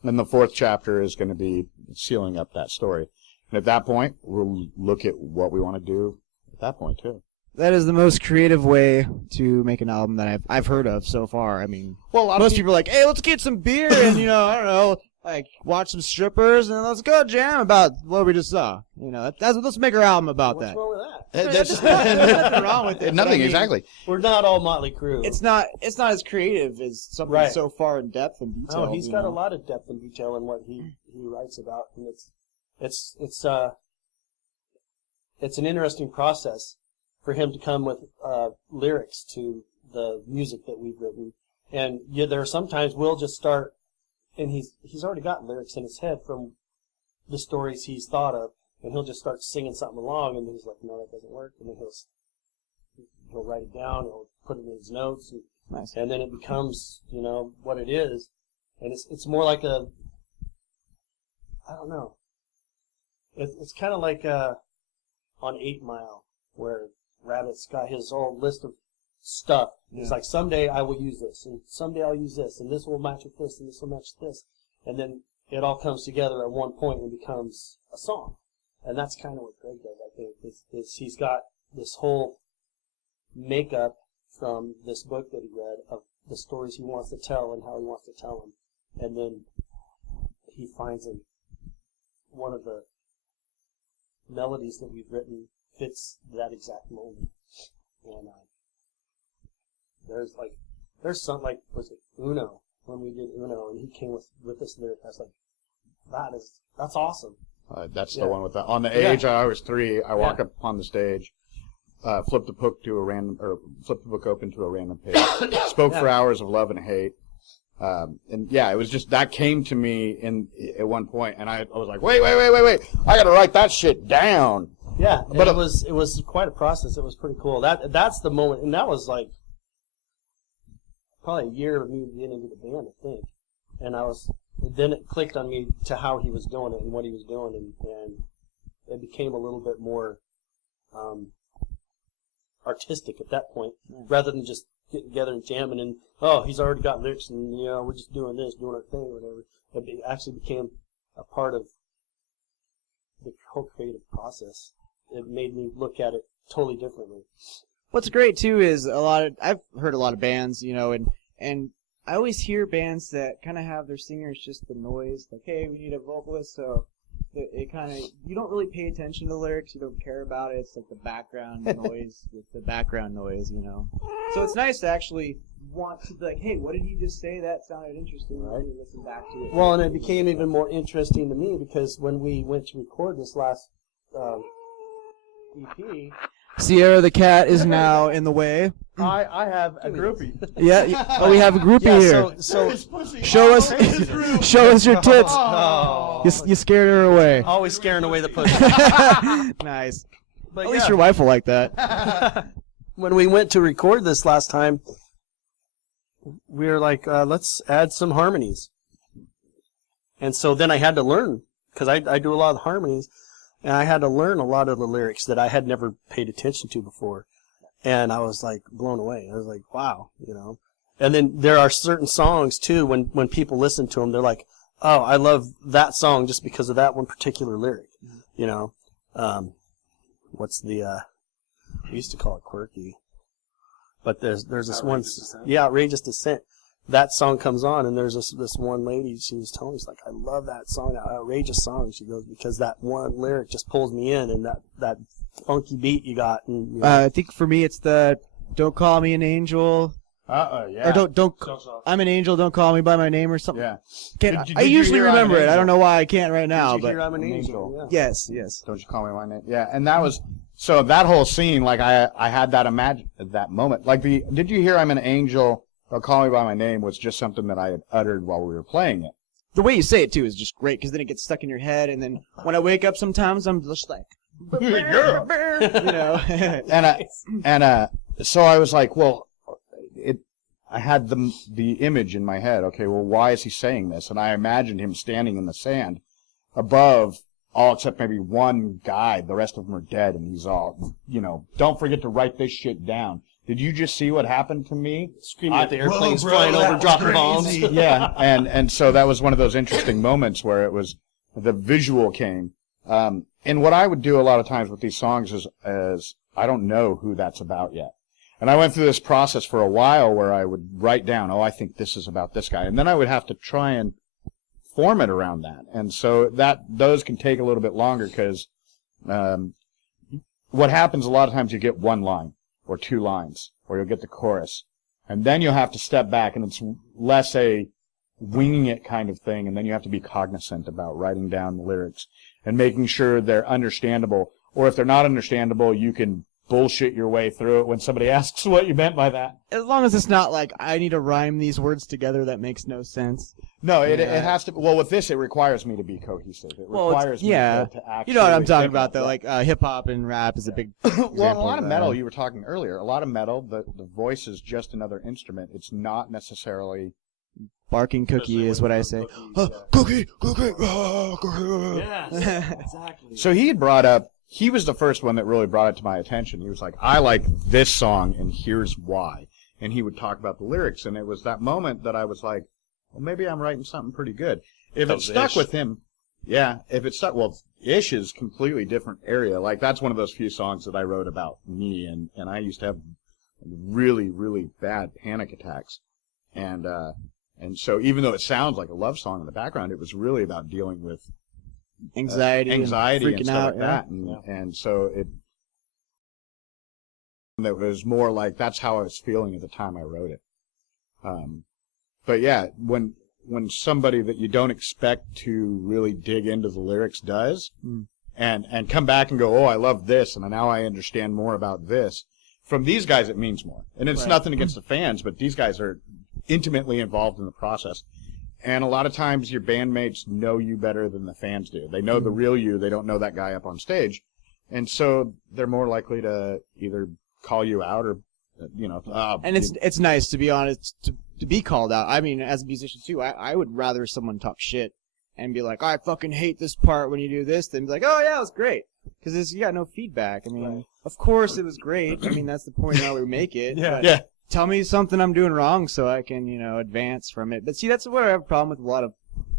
And the 4th chapter is going to be sealing up that story. And at that point, we'll look at what we want to do at that point, too. That is the most creative way to make an album that I've heard of so far. I mean, Well, most people are like, hey, let's get some beer and, I don't know, like, watch some strippers and let's go jam about what we just saw. Let's make our album about What's that. wrong with that? There's nothing wrong with it. Nothing, but I mean, exactly. We're not all Motley Crue. It's not as creative as something Right. so far in depth and detail. No, he's got a lot of depth and detail in what he writes about, and it's an interesting process for him to come with lyrics to the music that we've written. And there are sometimes we'll just start, and he's already got lyrics in his head from the stories he's thought of, and he'll just start singing something along, and then he's like, no, that doesn't work, and then he'll write it down, he'll put it in his notes, and then it becomes, what it is, and it's more like I don't know, it's kind of like on 8 Mile, where Rabbit's got his whole list of stuff. Yeah. He's like, someday I will use this, and someday I'll use this, and this will match with this, and this will match with this. And then it all comes together at one point and becomes a song. And that's kind of what Greg does, I think, is he's got this whole make up from this book that he read of the stories he wants to tell and how he wants to tell them. And then he finds one of the melodies that we've written fits that exact moment. And there's some, like, was it Uno, when we did Uno, and he came with this lyric. I was like, that's awesome. That's the one with the, on the age, I was 3, I walk up on the stage, flipped the book open to a random page, spoke for hours of love and hate. And yeah, it was just, that came to me at one point, and I was like, wait, I gotta write that shit down. Yeah, but it was quite a process. It was pretty cool. That's the moment, and that was like probably a year of me getting into the band, I think. And then it clicked on me to how he was doing it and what he was doing, and it became a little bit more artistic at that point, rather than just getting together and jamming and, oh, he's already got lyrics and, we're just doing this, doing our thing or whatever. It actually became a part of the whole creative process. It made me look at it totally differently. What's great too is I've heard a lot of bands, and I always hear bands that kind of have their singers just the noise, like, hey, we need a vocalist, so it kind of, you don't really pay attention to the lyrics, you don't care about it, it's like the background noise with the background noise, So it's nice to actually want to be like, hey, what did he just say? That sounded interesting, right? Listen back to it. Well, and it became even more interesting to me because when we went to record this last EP, Sierra the cat is now in the way. I have a groupie. Yeah. Oh, we have a groupie here. So show us your tits. Oh. You scared her away. Always scaring away the pussy. Nice. But At least your wife will like that. When we went to record this last time, we were like, let's add some harmonies. And so then I had to learn, because I do a lot of harmonies, and I had to learn a lot of the lyrics that I had never paid attention to before. And I was like blown away. I was like, wow, And then there are certain songs too, when people listen to them, they're like, oh, I love that song just because of that one particular lyric. What's the, we used to call it quirky. But there's this one, Outrageous Descent. That song comes on, and there's this one lady, she was telling me, she's like, I love that song, that outrageous song. She goes, because that one lyric just pulls me in, and that funky beat you got. And, I think for me it's the "Don't Call Me an Angel." Yeah. Or don't. I'm an angel. Don't call me by my name or something. Yeah. I usually remember it. I don't know why I can't right now. Did you but hear I'm an Angel? Yeah. Yes. Don't you call me my name? Yeah, and that was, so that whole scene, like I had that moment. Like did you hear I'm an angel? Don't call me by my name was just something that I had uttered while we were playing it. The way you say it too is just great, because then it gets stuck in your head, and then when I wake up sometimes I'm just like, and so I was like, well, I had the image in my head. Okay, well, why is he saying this? And I imagined him standing in the sand above all except maybe one guy. The rest of them are dead, and he's all, don't forget to write this shit down. Did you just see what happened to me? Screaming at the airplanes flying over, dropping bombs. Yeah, and so that was one of those interesting moments where it was, the visual came. And what I would do a lot of times with these songs is I don't know who that's about yet. And I went through this process for a while where I would write down, I think this is about this guy. And then I would have to try and form it around that. And so those can take a little bit longer because what happens a lot of times, you get one line or two lines, or you'll get the chorus. And then you'll have to step back, and it's less a winging it kind of thing, and then you have to be cognizant about writing down the lyrics and making sure they're understandable. Or if they're not understandable, you can bullshit your way through it when somebody asks what you meant by that. As long as it's not like, I need to rhyme these words together that makes no sense. No, it has to. Well, with this, it requires me to be cohesive. It requires me to actually. You know what I'm talking about, though. Like hip hop and rap is a big. Well, a lot of metal. You were talking earlier. A lot of metal. The voice is just another instrument. It's not necessarily. Barking cookie is what I say. Cookie. Yeah, exactly. So he had brought up. He was the first one that really brought it to my attention. He was like, I like this song, and here's why. And he would talk about the lyrics, and it was that moment that I was like, well, maybe I'm writing something pretty good. If it stuck with him, if it stuck, well, Ish is completely different area. Like, that's one of those few songs that I wrote about me, and I used to have really, really bad panic attacks. And so even though it sounds like a love song in the background, it was really about dealing with Anxiety and freaking stuff out, like that. And so that was more like that's how I was feeling at the time I wrote it. But yeah, when somebody that you don't expect to really dig into the lyrics does, and come back and go, oh, I love this, and now I understand more about this. From these guys, it means more. And it's nothing against the fans, but these guys are intimately involved in the process. And a lot of times your bandmates know you better than the fans do. They know the real you. They don't know that guy up on stage. And so they're more likely to either call you out or, and it's nice, to be honest, to be called out. I mean, as a musician too, I would rather someone talk shit and be like, I fucking hate this part when you do this, than be like, oh yeah, it was great. Because you got no feedback. I mean, of course it was great. I mean, that's the point of how we make it. Yeah. Tell me something I'm doing wrong so I can, advance from it. But see, that's what I have a problem with a lot of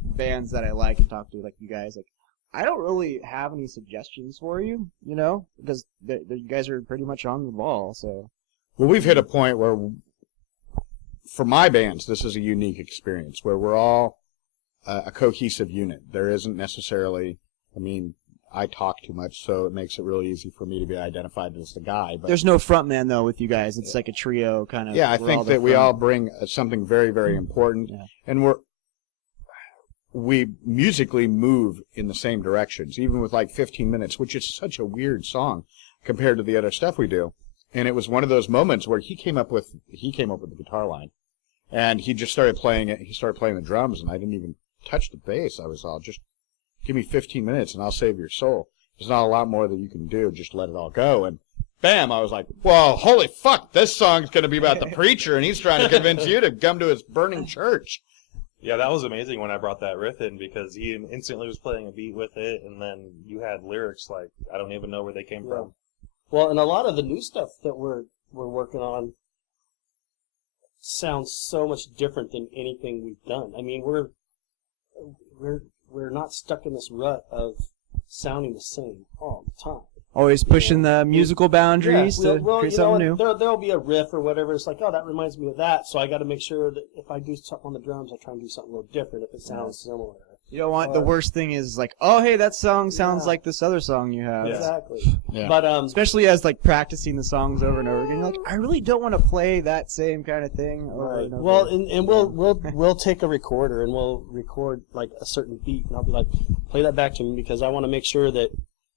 bands that I like and talk to, like you guys. Like, I don't really have any suggestions for you, because you guys are pretty much on the ball, so. Well, we've hit a point where, for my bands, this is a unique experience where we're all a cohesive unit. There isn't necessarily, I talk too much, so it makes it really easy for me to be identified as the guy. But there's no front man, though, with you guys. It's like a trio kind of. Yeah, I think that we all bring something very, very important, and we musically move in the same directions, even with like 15 minutes, which is such a weird song compared to the other stuff we do. And it was one of those moments where he came up with the guitar line, and he just started playing it. He started playing the drums, and I didn't even touch the bass. I was all just, give me 15 minutes and I'll save your soul. There's not a lot more that you can do. Just let it all go. And bam, I was like, whoa, holy fuck, this song's going to be about the preacher, and he's trying to convince you to come to his burning church. Yeah, that was amazing when I brought that riff in, because he instantly was playing a beat with it, and then you had lyrics like, I don't even know where they came from. Well, and a lot of the new stuff that we're working on sounds so much different than anything we've done. I mean, we're not stuck in this rut of sounding the same all the time. Always pushing the musical boundaries to create something new. There'll be a riff or whatever. It's like, oh, that reminds me of that. So I got to make sure that if I do something on the drums, I try and do something a little different if it sounds similar. You don't want the worst thing is like, oh, hey, that song sounds like this other song you have. Exactly. Yeah. But especially as like practicing the songs over and over again, you're like, I really don't want to play that same kind of thing. Right. Well, and we'll take a recorder and we'll record like a certain beat, and I'll be like, play that back to me, because I want to make sure that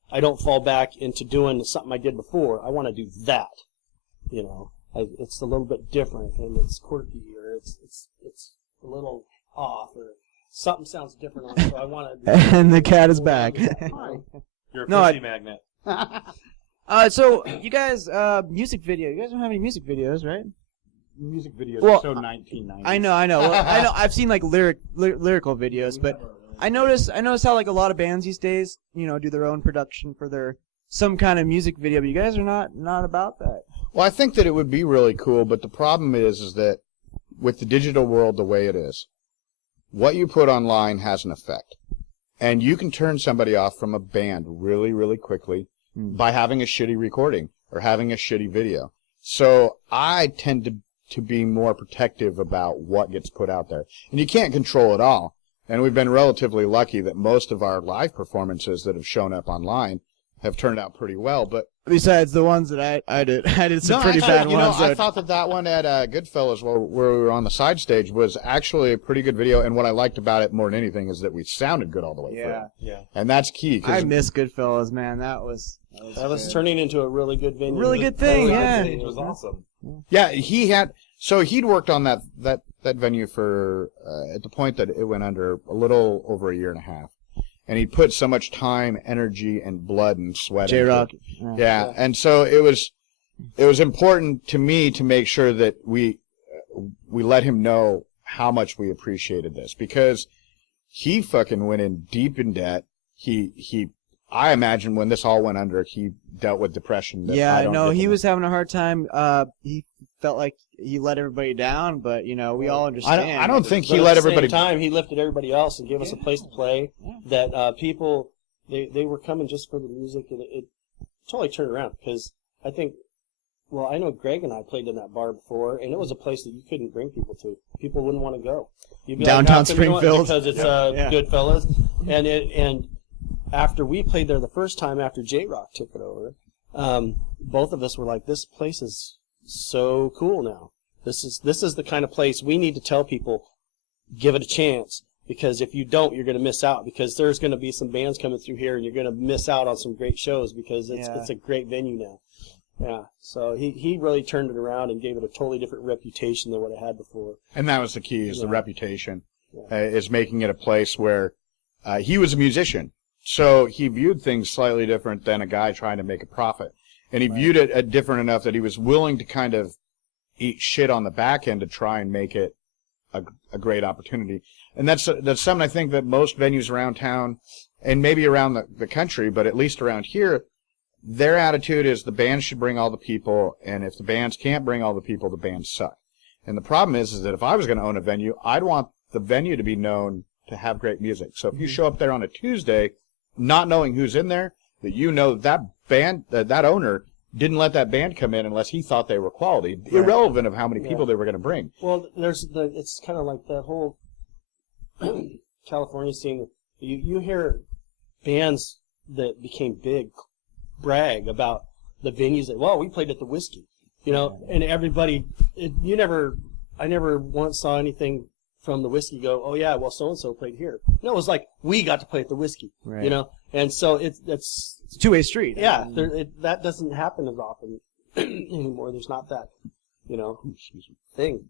I don't fall back into doing something I did before. I want to do that. It's a little bit different, and it's quirky, or it's a little off, or something sounds different on it, so I want to. And the cat is back. You're a pussy magnet. So you guys, music video. You guys don't have any music videos, right? Music videos Well, are so 1990s. I know. Well, I know. I've seen like lyrical videos, but I notice how like a lot of bands these days, do their own production for some kind of music video. But you guys are not about that. Well, I think that it would be really cool, but the problem is that with the digital world the way it is, what you put online has an effect. And you can turn somebody off from a band really, really quickly by having a shitty recording or having a shitty video. So I tend to be more protective about what gets put out there. And you can't control it all. And we've been relatively lucky that most of our live performances that have shown up online have turned out pretty well. But besides the ones that I did some pretty bad ones. I thought that one at Goodfellas, where we were on the side stage, was actually a pretty good video. And what I liked about it more than anything is that we sounded good all the way through. Yeah. And that's key. I miss Goodfellas, man. That was turning into a really good venue. Really good thing, yeah. It was awesome. Yeah, he'd worked on that venue for at the point that it went under a little over a year and a half. And he put so much time, energy, and blood and sweat into J-Rock. it. Yeah, and so it was important to me to make sure that we let him know how much we appreciated this, because he fucking went in deep in debt. I imagine when this all went under, he dealt with depression. He was having a hard time. He felt like he let everybody down, but we all understand. I don't think But he at let the everybody. same time, he lifted everybody else and gave us a place to play. That people they were coming just for the music, and it totally turned around, because I think Well, I know Greg and I played in that bar before, and it was a place that you couldn't bring people to. People wouldn't want to go. You'd be Downtown like, Springfield. because it's Goodfellas. And after we played there the first time, after J-Rock took it over, both of us were like, this place is so cool now. This is the kind of place we need to tell people, give it a chance. Because if you don't, you're going to miss out. Because there's going to be some bands coming through here, and you're going to miss out on some great shows because it's a great venue now. Yeah, so he really turned it around and gave it a totally different reputation than what it had before. And that was the key, is the reputation, is making it a place where he was a musician. So he viewed things slightly different than a guy trying to make a profit. And he viewed it different enough that he was willing to kind of eat shit on the back end to try and make it a great opportunity. And that's something I think that most venues around town, and maybe around the country, but at least around here, their attitude is the bands should bring all the people, and if the bands can't bring all the people, the bands suck. And the problem is that if I was going to own a venue, I'd want the venue to be known to have great music. So if you show up there on a Tuesday, not knowing who's in there, that you know that band, that owner didn't let that band come in unless he thought they were quality, irrelevant of how many people they were going to bring. Well, it's kind of like that whole California scene. You hear bands that became big brag about the venues that, well, we played at the Whiskey, and everybody, I never once saw anything from the Whiskey go, oh yeah, well, so-and-so played here. No, it was like, we got to play at the Whiskey, and so it's a two-way street. Yeah, that doesn't happen as often anymore. There's not that, thing.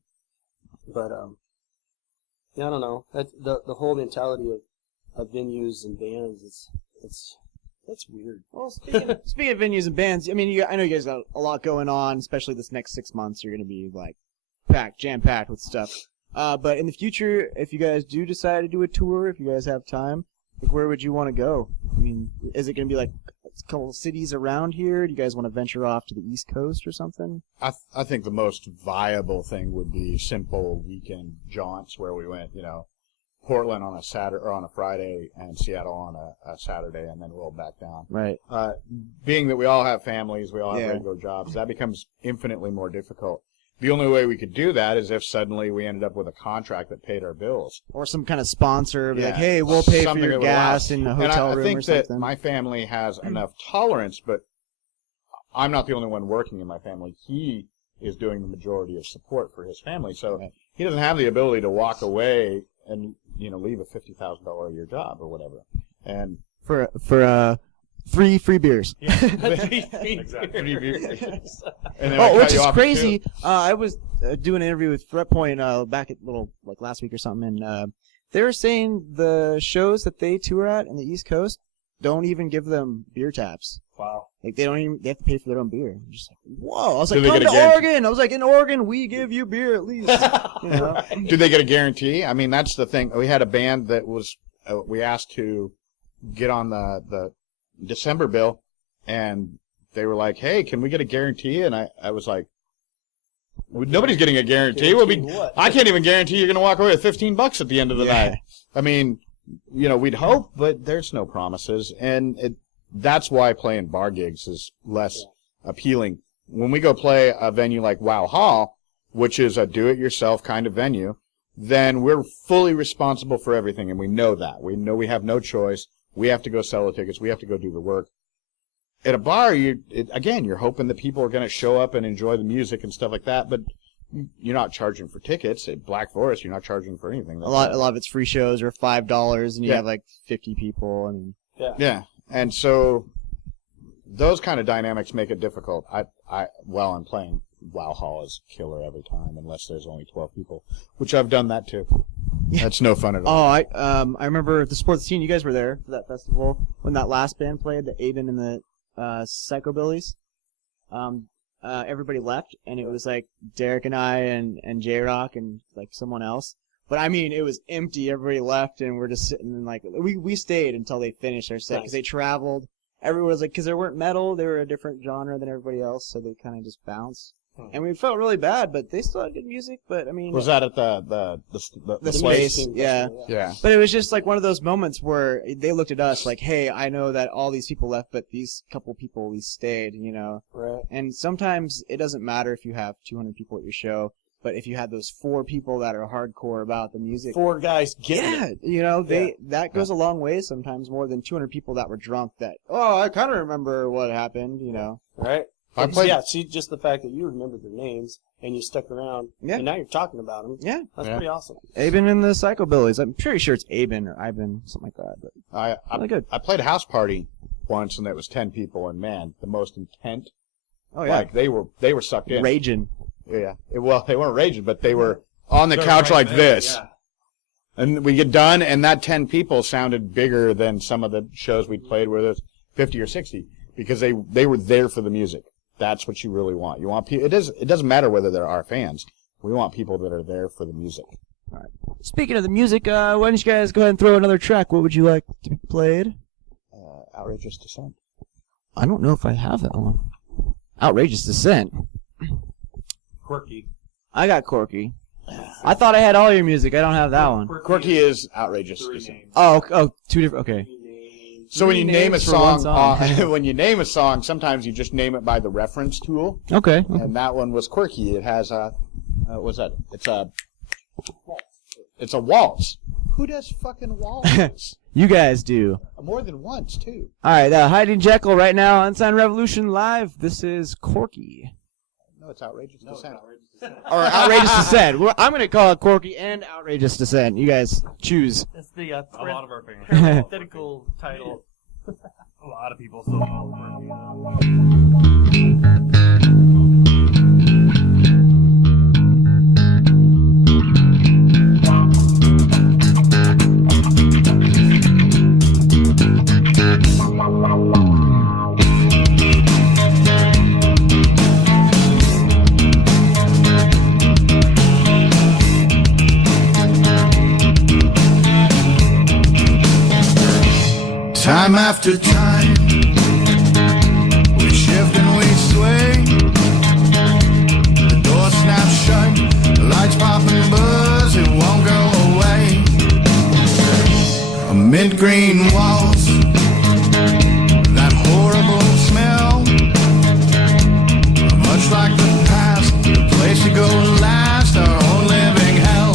But, I don't know. The whole mentality of venues and bands, that's weird. Well, speaking of venues and bands, I mean, I know you guys got a lot going on, especially this next 6 months. You're going to be like jam-packed with stuff. But in the future, if you guys do decide to do a tour, if you guys have time, like, where would you want to go? I mean, is it going to be like a couple cities around here? Do you guys want to venture off to the East Coast or something? I think the most viable thing would be simple weekend jaunts where we went, Portland on a Saturday or on a Friday and Seattle on a Saturday, and then roll back down. Right. Being that we all have families, we all have regular jobs, that becomes infinitely more difficult. The only way we could do that is if suddenly we ended up with a contract that paid our bills. Or some kind of sponsor, like, hey, we'll pay for your gas in the hotel room or something. I think that my family has enough tolerance, but I'm not the only one working in my family. He is doing the majority of support for his family, so he doesn't have the ability to walk away and leave a $50,000 a year job or whatever. And for free beers. Yeah. Exactly. Free beers. Which is crazy. I was doing an interview with Threat Point back at last week or something, and they were saying the shows that they tour at in the East Coast don't even give them beer taps. Wow. Like, they have to pay for their own beer. I'm just like, whoa. I was Do like, they come get to a Oregon. I was like, in Oregon, we give you beer at least. Do they get a guarantee? I mean, that's the thing. We had a band that was, we asked to get on the December bill, and they were like, hey, can we get a guarantee? And I was like, nobody's getting a guarantee. I can't even guarantee you're going to walk away with $15 at the end of the night. I mean, we'd hope, but there's no promises. And that's why playing bar gigs is less appealing. When we go play a venue like Wow Hall, which is a do-it-yourself kind of venue, then we're fully responsible for everything, and we know that. We know we have no choice. We have to go sell the tickets. We have to go do the work. At a bar, you're hoping that people are going to show up and enjoy the music and stuff like that, but you're not charging for tickets. At Black Forest, you're not charging for anything. A lot of it's free shows or $5, and you have like 50 people. And and so those kind of dynamics make it difficult. I'm playing Wow Hall is killer every time, unless there's only 12 people, which I've done that too. Yeah. That's no fun at all. Oh, I remember the sports scene. You guys were there for that festival when that last band played, the Aiden and the Psychobillies. Everybody left, and it was like Derek and I and J-Rock and like someone else. But I mean, it was empty. Everybody left, and we're just sitting and like we stayed until they finished their set because they traveled. Everyone was like, because they weren't metal, they were a different genre than everybody else, so they kind of just bounced. and we felt really bad, but they still had good music. But I mean, Was that at the the place? space? Yeah. Yeah. But it was just like one of those moments where they looked at us like, hey, I know that all these people left, but these couple people at least stayed, you know. Right. And sometimes it doesn't matter if you have 200 people at your show, but if you had those 4 people that are hardcore about the music, 4 guys getting yeah, it. you know, that goes a long way sometimes, more than 200 people that were drunk that, oh, I kind of remember what happened, you know. Right. I played- Yeah, see, just the fact that you remember their names and you stuck around, Yeah. and now you're talking about them. Yeah. That's Yeah. pretty awesome. Aben and the Psychobillies. I'm pretty sure it's Aben or Ivan, something like that. But I really good. I played a house party once, and that was 10 people, and man, the most intent. Oh, yeah. Like they were sucked in. Raging. Yeah. Well, they weren't raging, but they were on the They're couch right like there, this. yeah. And we get done, and that 10 people sounded bigger than some of the shows we played where there's 50 or 60 because they were there for the music. That's what you really want. You want people. It doesn't matter whether they're our fans. We want people that are there for the music. Speaking of the music, why don't you guys go ahead and throw another track? What would you like to be played? Outrageous Descent. I don't know if I have that one. Outrageous Descent. Quirky. I got Corky. I thought I had all your music. I don't have that one. Quirky is Outrageous 3 Descent. names. Oh, 2 different. Okay. So when you Three name a names for one song, song. when you name a song, sometimes you just name it by the reference tool. Okay. And that one was Quirky. It has what's that? It's a waltz. Who does fucking waltzes? You guys do. More than once too. All right. Hiding Jekyll right now. Unsigned Revolution live. This is Corky. No, it's Outrageous Descent. Or Outrageous Descent. Well, I'm going to call it Corky and Outrageous Descent. You guys choose. That's the A lot of our fans. parenthetical title. A lot of people still call it Quirky. Time after time, we shift and we sway. The door snaps shut, the lights pop and buzz, it won't go away. Amid green walls, that horrible smell. Much like the past, the place to go last, our own living hell.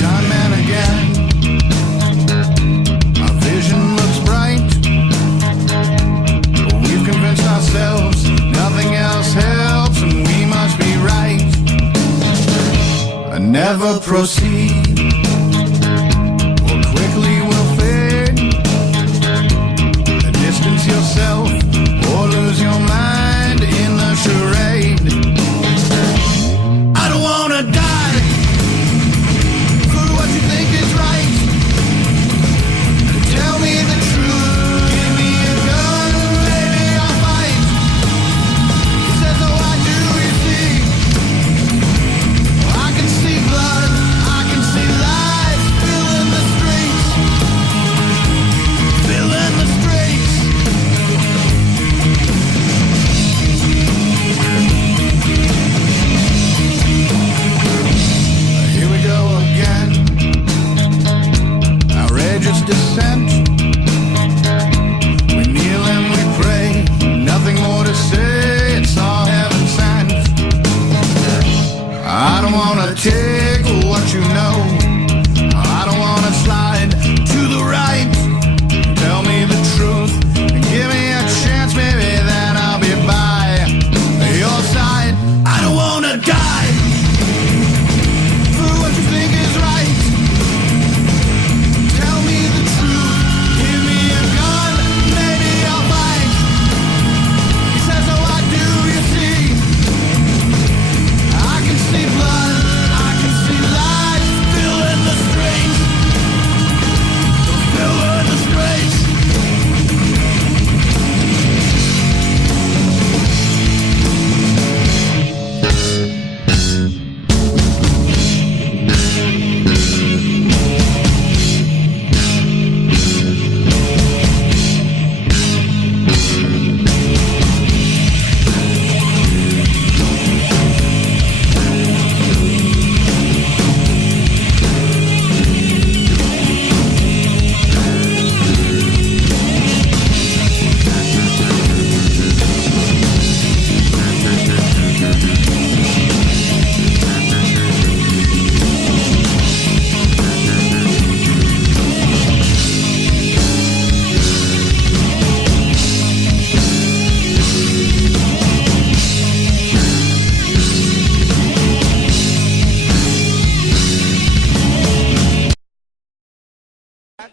Time and again, our vision looks bright. We've convinced ourselves nothing else helps, and we must be right. Never proceed, or quickly will fade. Distance yourself, or lose your mind in the charade. I don't wanna die for what you think is right. Tell me the truth, give me a gun, maybe I'll fight. He says, oh, I do, you see. I can see blood, I can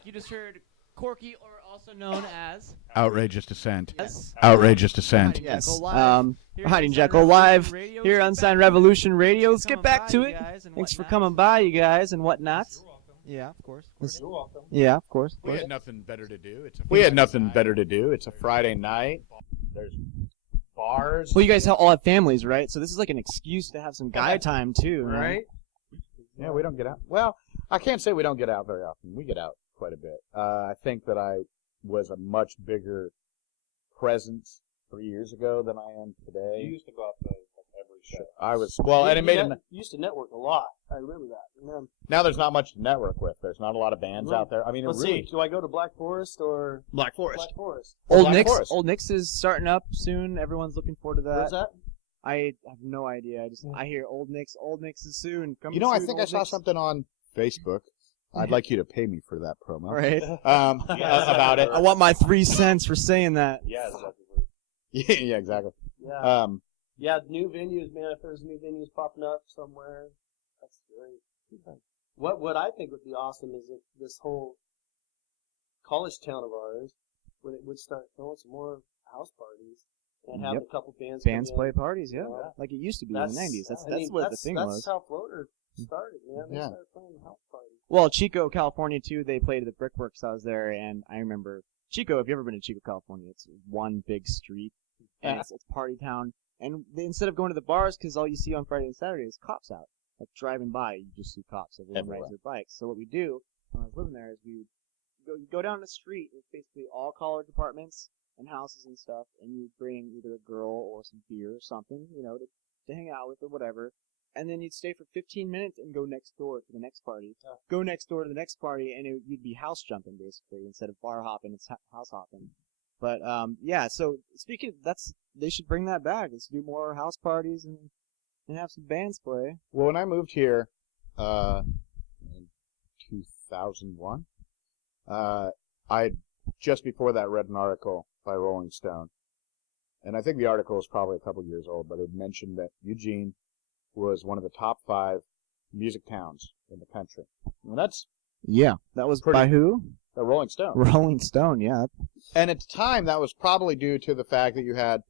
You just heard Corky, or also known as Outrageous Descent. Yes. Outrageous Descent. Yes. Jekyll live. Hiding Jekyll live here on Unsigned Revolution Radio. Let's get back to it. Thanks for coming by, you guys, and whatnot. Yeah, of course. You're welcome. Yeah, of course. We had nothing better to do. It's a Friday night. There's bars. Well, you guys all have families, right? So this is like an excuse to have some guy time too, right? Yeah, we don't get out. Well, I can't say we don't get out very often. We get out quite a bit. I think that I was a much bigger presence 3 years ago than I am today. You used to go out to like every show. I was and it made it. You used to network a lot. I remember that. And then, Now there's not much to network with. There's not a lot of bands out there. I mean, let's see. Do I go to Black Forest or Black Forest. Black Forest? Old Black Nick's, Forest. Old Nick's is starting up soon. Everyone's looking forward to that. Where's that? I have no idea. I hear Old Nick's. Old Nick's is soon. Coming You know, I soon, think I Old saw Nick's. something on Facebook. I'd like you to pay me for that promo. Right. About it. I want my 3 cents for saying that. Yeah, exactly. Yeah, exactly. Yeah. Yeah, new venues, man. If there's new venues popping up somewhere, that's great. What I think would be awesome is if this whole college town of ours would start throwing some more house parties and have Yep. a couple bands Bands come play in. parties, yeah. Yeah. Like it used to be in the 90s. That's I mean, what the thing that's was. how Floater started, man. They Yeah. started playing house parties. Well, Chico, California, too, they played at the Brickworks. I was there, and I remember Chico, if you've ever been to Chico, California, it's one big street, and it's party town. And instead of going to the bars, because all you see on Friday and Saturday is cops out. Like driving by, you just see cops. Everyone rides their bikes. So what we do when I was living there is we would go down the street. It's basically all college apartments and houses and stuff, and you bring either a girl or some beer or something, to hang out with or whatever. And then you'd stay for 15 minutes and go next door to the next party. Go next door to the next party, and you'd be house jumping basically instead of bar hopping. It's house hopping. But yeah. So speaking, they should bring that back. Let's do more house parties and have some bands play. Well, when I moved here in 2001, I just before that read an article by Rolling Stone, and I think the article is probably a couple years old, but it mentioned that Eugene was one of the top 5 music towns in the country. And that's That was by who? the Rolling Stone. Rolling Stone. Yeah. And at the time, that was probably due to the fact that you had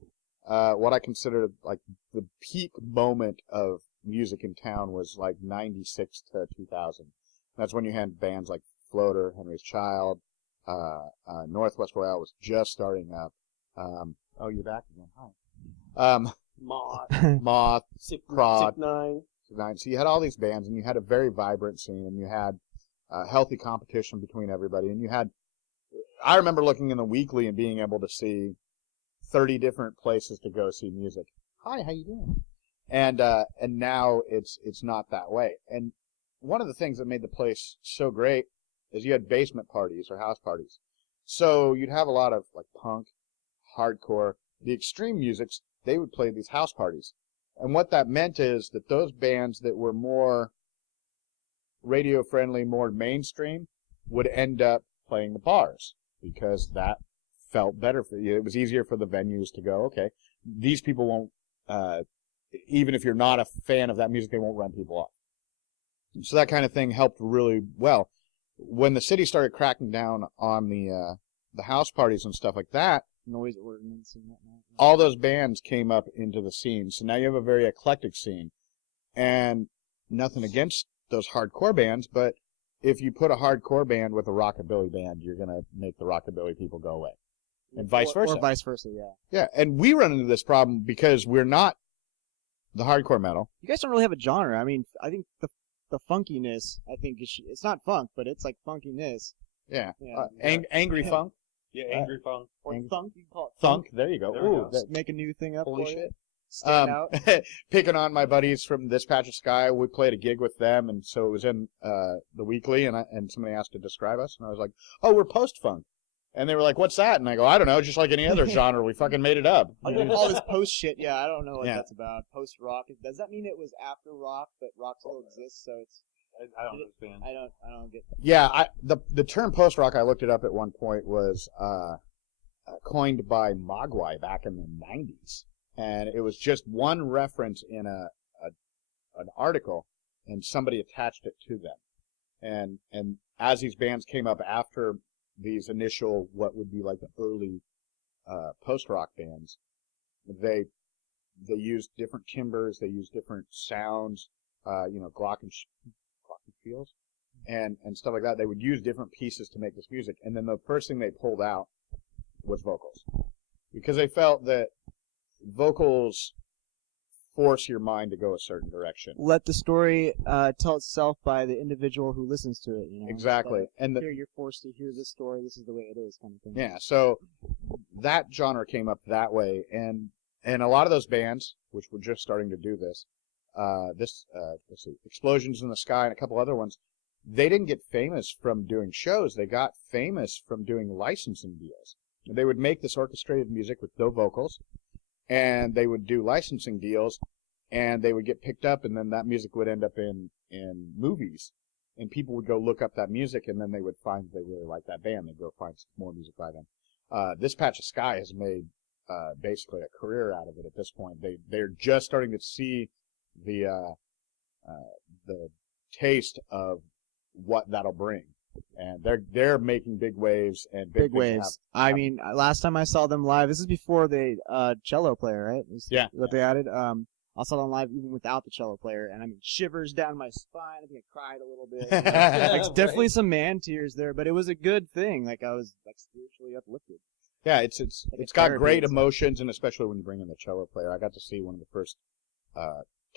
what I consider like the peak moment of music in town was like 96 to 2000. That's when you had bands like Floater, Henry's Child, Northwest Royale was just starting up. Oh, you're back again. Hi. Moth, Prod. Sick Nine. So you had all these bands, and you had a very vibrant scene, and you had healthy competition between everybody, and you had. I remember looking in the weekly and being able to see 30 different places to go see music. Hi, how you doing? And now it's not that way. And one of the things that made the place so great is you had basement parties or house parties. So you'd have a lot of like punk, hardcore, the extreme musics. They would play these house parties. And what that meant is that those bands that were more radio friendly, more mainstream, would end up playing the bars because that felt better for you. It was easier for the venues to go, okay, these people won't, even if you're not a fan of that music, they won't run people off. So that kind of thing helped really well. When the city started cracking down on the house parties and stuff like that, Noise ordinance and whatnot. all those bands came up into the scene. So now you have a very eclectic scene. And nothing against those hardcore bands, but if you put a hardcore band with a rockabilly band, you're going to make the rockabilly people go away. And vice versa. Or vice versa, yeah. Yeah, and we run into this problem because we're not the hardcore metal. You guys don't really have a genre. I mean, I think the funkiness, I think it's not funk, but it's like funkiness. Yeah. Yeah. Angry funk. Yeah, Angry Funk. Or thunk, you can call it Thunk. There you go. There we Ooh, go. that, Make a new thing up holy for you. shit. Stand out. Picking on my buddies from This Patch of Sky, we played a gig with them, and so it was in the weekly, and somebody asked to describe us, and I was like, "Oh, we're post-funk," and they were like, "What's that?" And I go, "I don't know, just like any other genre, we fucking made it up." All this post shit, yeah, I don't know what Yeah. that's about. Post rock. Does that mean it was after rock, but rock still exists? So it's I don't understand. I don't get. Yeah, the term post-rock, I looked it up at one point, was coined by Mogwai back in the 90s. And it was just one reference in an article, and somebody attached it to them. And as these bands came up after these initial, what would be like the early post-rock bands, they used different timbres, they used different sounds, glockenspiels, and stuff like that. They would use different pieces to make this music, and then the first thing they pulled out was vocals, because they felt that vocals force your mind to go a certain direction. Let the story tell itself by the individual who listens to it. Exactly. And here you're forced to hear this story. This is the way it is, kind of thing. Yeah. So that genre came up that way, and a lot of those bands, which were just starting to do this, let's see, Explosions in the Sky and a couple other ones, they didn't get famous from doing shows. They got famous from doing licensing deals. They would make this orchestrated music with no vocals, and they would do licensing deals, and they would get picked up, and then that music would end up in movies, and people would go look up that music, and then they would find they really like that band. They'd go find some more music by them. This Patch of Sky has made basically a career out of it at this point. They're just starting to see the taste of what that'll bring. And they're making big waves and big waves. I mean, last time I saw them live, this is before the cello player, right? Yeah. What they added. I saw them live even without the cello player, and I mean, shivers down my spine. I think I cried a little bit. Like, definitely some man tears there, but it was a good thing. Like, I was like spiritually uplifted. Yeah, it's got great emotions, and especially when you bring in the cello player. I got to see one of the first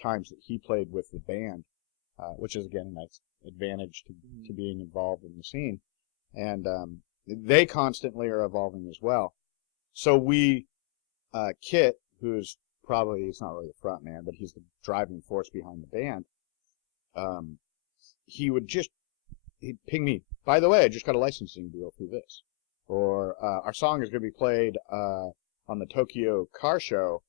times that he played with the band, which is again a nice advantage to being involved in the scene, and they constantly are evolving as well. So Kit, who's probably, he's not really the front man, but he's the driving force behind the band, he'd ping me, by the way, I just got a licensing deal through this, or our song is going to be played on the Tokyo Car Show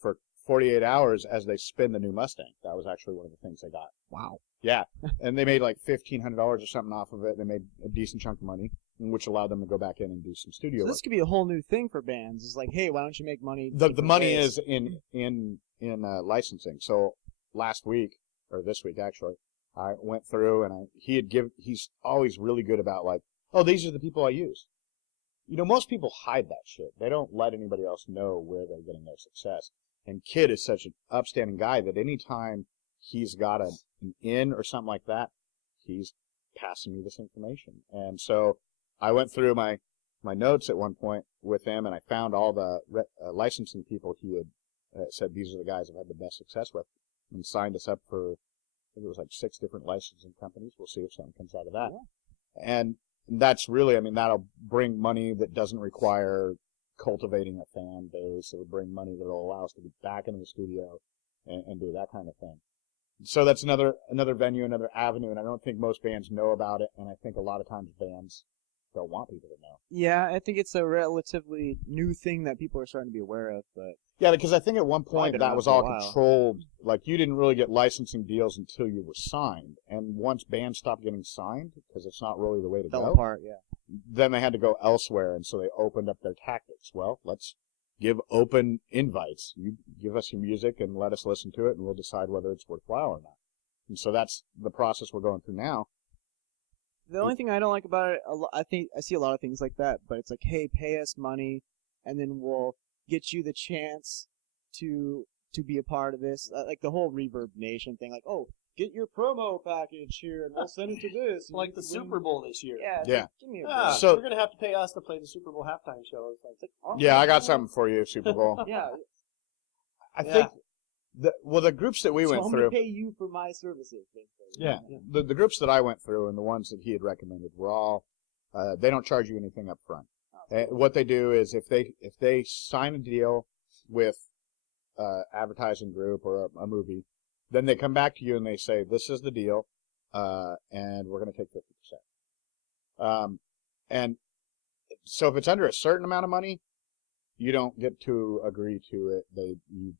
for 48 hours as they spin the new Mustang. That was actually one of the things they got. Wow. Yeah, and they made like $1,500 or something off of it. They made a decent chunk of money, which allowed them to go back in and do some studio So work. this could be a whole new thing for bands. It's like, hey, why don't you make money? The money is in licensing. So last week, or this week actually, I went through and he's always really good about like, oh, these are the people I use. You know, most people hide that shit. They don't let anybody else know where they're getting their success. And Kid is such an upstanding guy that anytime he's got an in or something like that, he's passing me this information. And so I went through my notes at one point with him, and I found all the licensing people he had said these are the guys I've had the best success with, and signed us up for, I think it was like 6 different licensing companies. We'll see if something comes out of that. Yeah. And that's really, I mean, that'll bring money that doesn't require cultivating a fan base. It'll bring money that will allow us to be back in the studio and do that kind of thing. So that's another venue, another avenue, and I don't think most bands know about it, and I think a lot of times bands don't want people to know. Yeah, I think it's a relatively new thing that people are starting to be aware of, but... Yeah, because I think at one point that was all controlled. Like, you didn't really get licensing deals until you were signed, and once bands stopped getting signed, because it's not really the way to go... Fell apart, yeah. Then they had to go elsewhere, and so they opened up their tactics. Well, let's give open invites. You give us your music and let us listen to it, and we'll decide whether it's worthwhile or not. And so that's the process we're going through now. The only thing I don't like about it, I think I see a lot of things like that, but it's like, hey, pay us money, and then we'll get you the chance to be a part of this. Like the whole Reverb Nation thing, like, oh, get your promo package here, and we'll send it to this. Like the Super Bowl this year. Yeah. Give me a break. So you're gonna have to pay us to play the Super Bowl halftime show. It's like, yeah, I got something for you, Super Bowl. Yeah. I think the groups that we went I'm through. gonna pay you for my services. Yeah. The groups that I went through and the ones that he had recommended were all, they don't charge you anything up front. What they do is if they sign a deal with advertising group or a movie, then they come back to you and they say, this is the deal, and we're going to take 50%. And so if it's under a certain amount of money, you don't get to agree to it.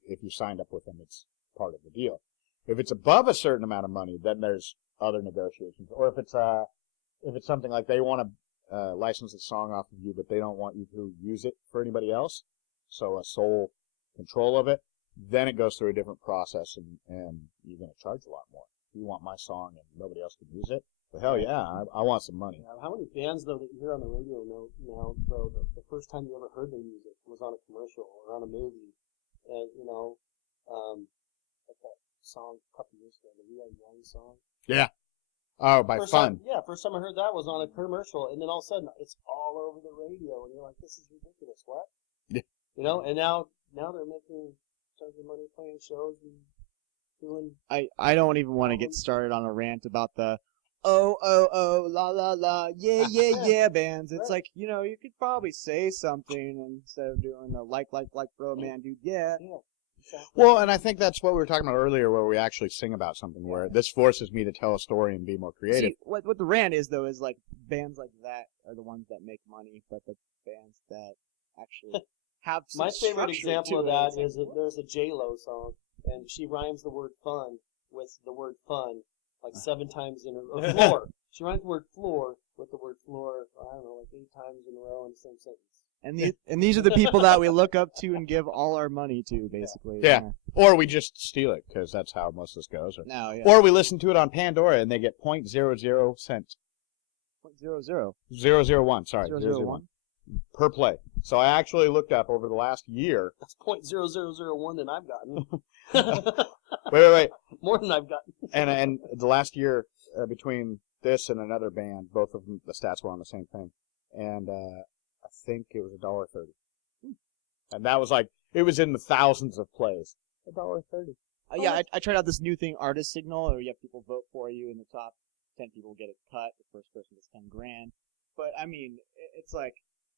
If you signed up with them, it's part of the deal. If it's above a certain amount of money, then there's other negotiations. Or if it's something like they want to license a song off of you, but they don't want you to use it for anybody else, so a sole control of it, then it goes through a different process, and you're going to charge a lot more. If you want my song and nobody else can use it, Hell yeah, I want some money. Yeah, how many bands though that you hear on the radio now though the first time you ever heard their music was on a commercial or on a movie, and like that song a couple years ago, the We Are Young song. Yeah. Oh, by First fun. time, first time I heard that was on a commercial, and then all of a sudden it's all over the radio, and you're like, this is ridiculous. What? Yeah. You know, and now they're charging money, playing shows, and doing. I don't even want to get started on a rant about the oh la la la yeah bands. It's Right. like, you know, you could probably say something instead of doing the like bro man dude yeah. Yeah. Exactly. Well, and I think that's what we were talking about earlier, where we actually sing about something, where this forces me to tell a story and be more creative. See, what the rant is though is like bands like that are the ones that make money, but the bands that actually have some My favorite structure example of to it, that it's like, is that there's a J-Lo song, and she rhymes the word fun with the word fun like 7 times in a row. Floor. She rhymes the word floor with the word floor, I don't know, like 8 times in a row in the same sentence. and these are the people that we look up to and give all our money to, basically. Yeah. Or we just steal it, because that's how most of this goes. No, yeah. Or we listen to it on Pandora, and they get 0.00 cents. 0.00. 001, sorry. 001. Per play. So I actually looked up over the last year. That's .0001 than I've gotten. Wait. More than I've gotten. And the last year, between this and another band, both of them, the stats were on the same thing. And I think it was $1.30. And that was like, it was in the thousands of plays. $1.30. Yeah, I tried out this new thing, Artist Signal, where you have people vote for you, and the top 10 people get a cut. The first person gets 10 grand. But, I mean, it's like,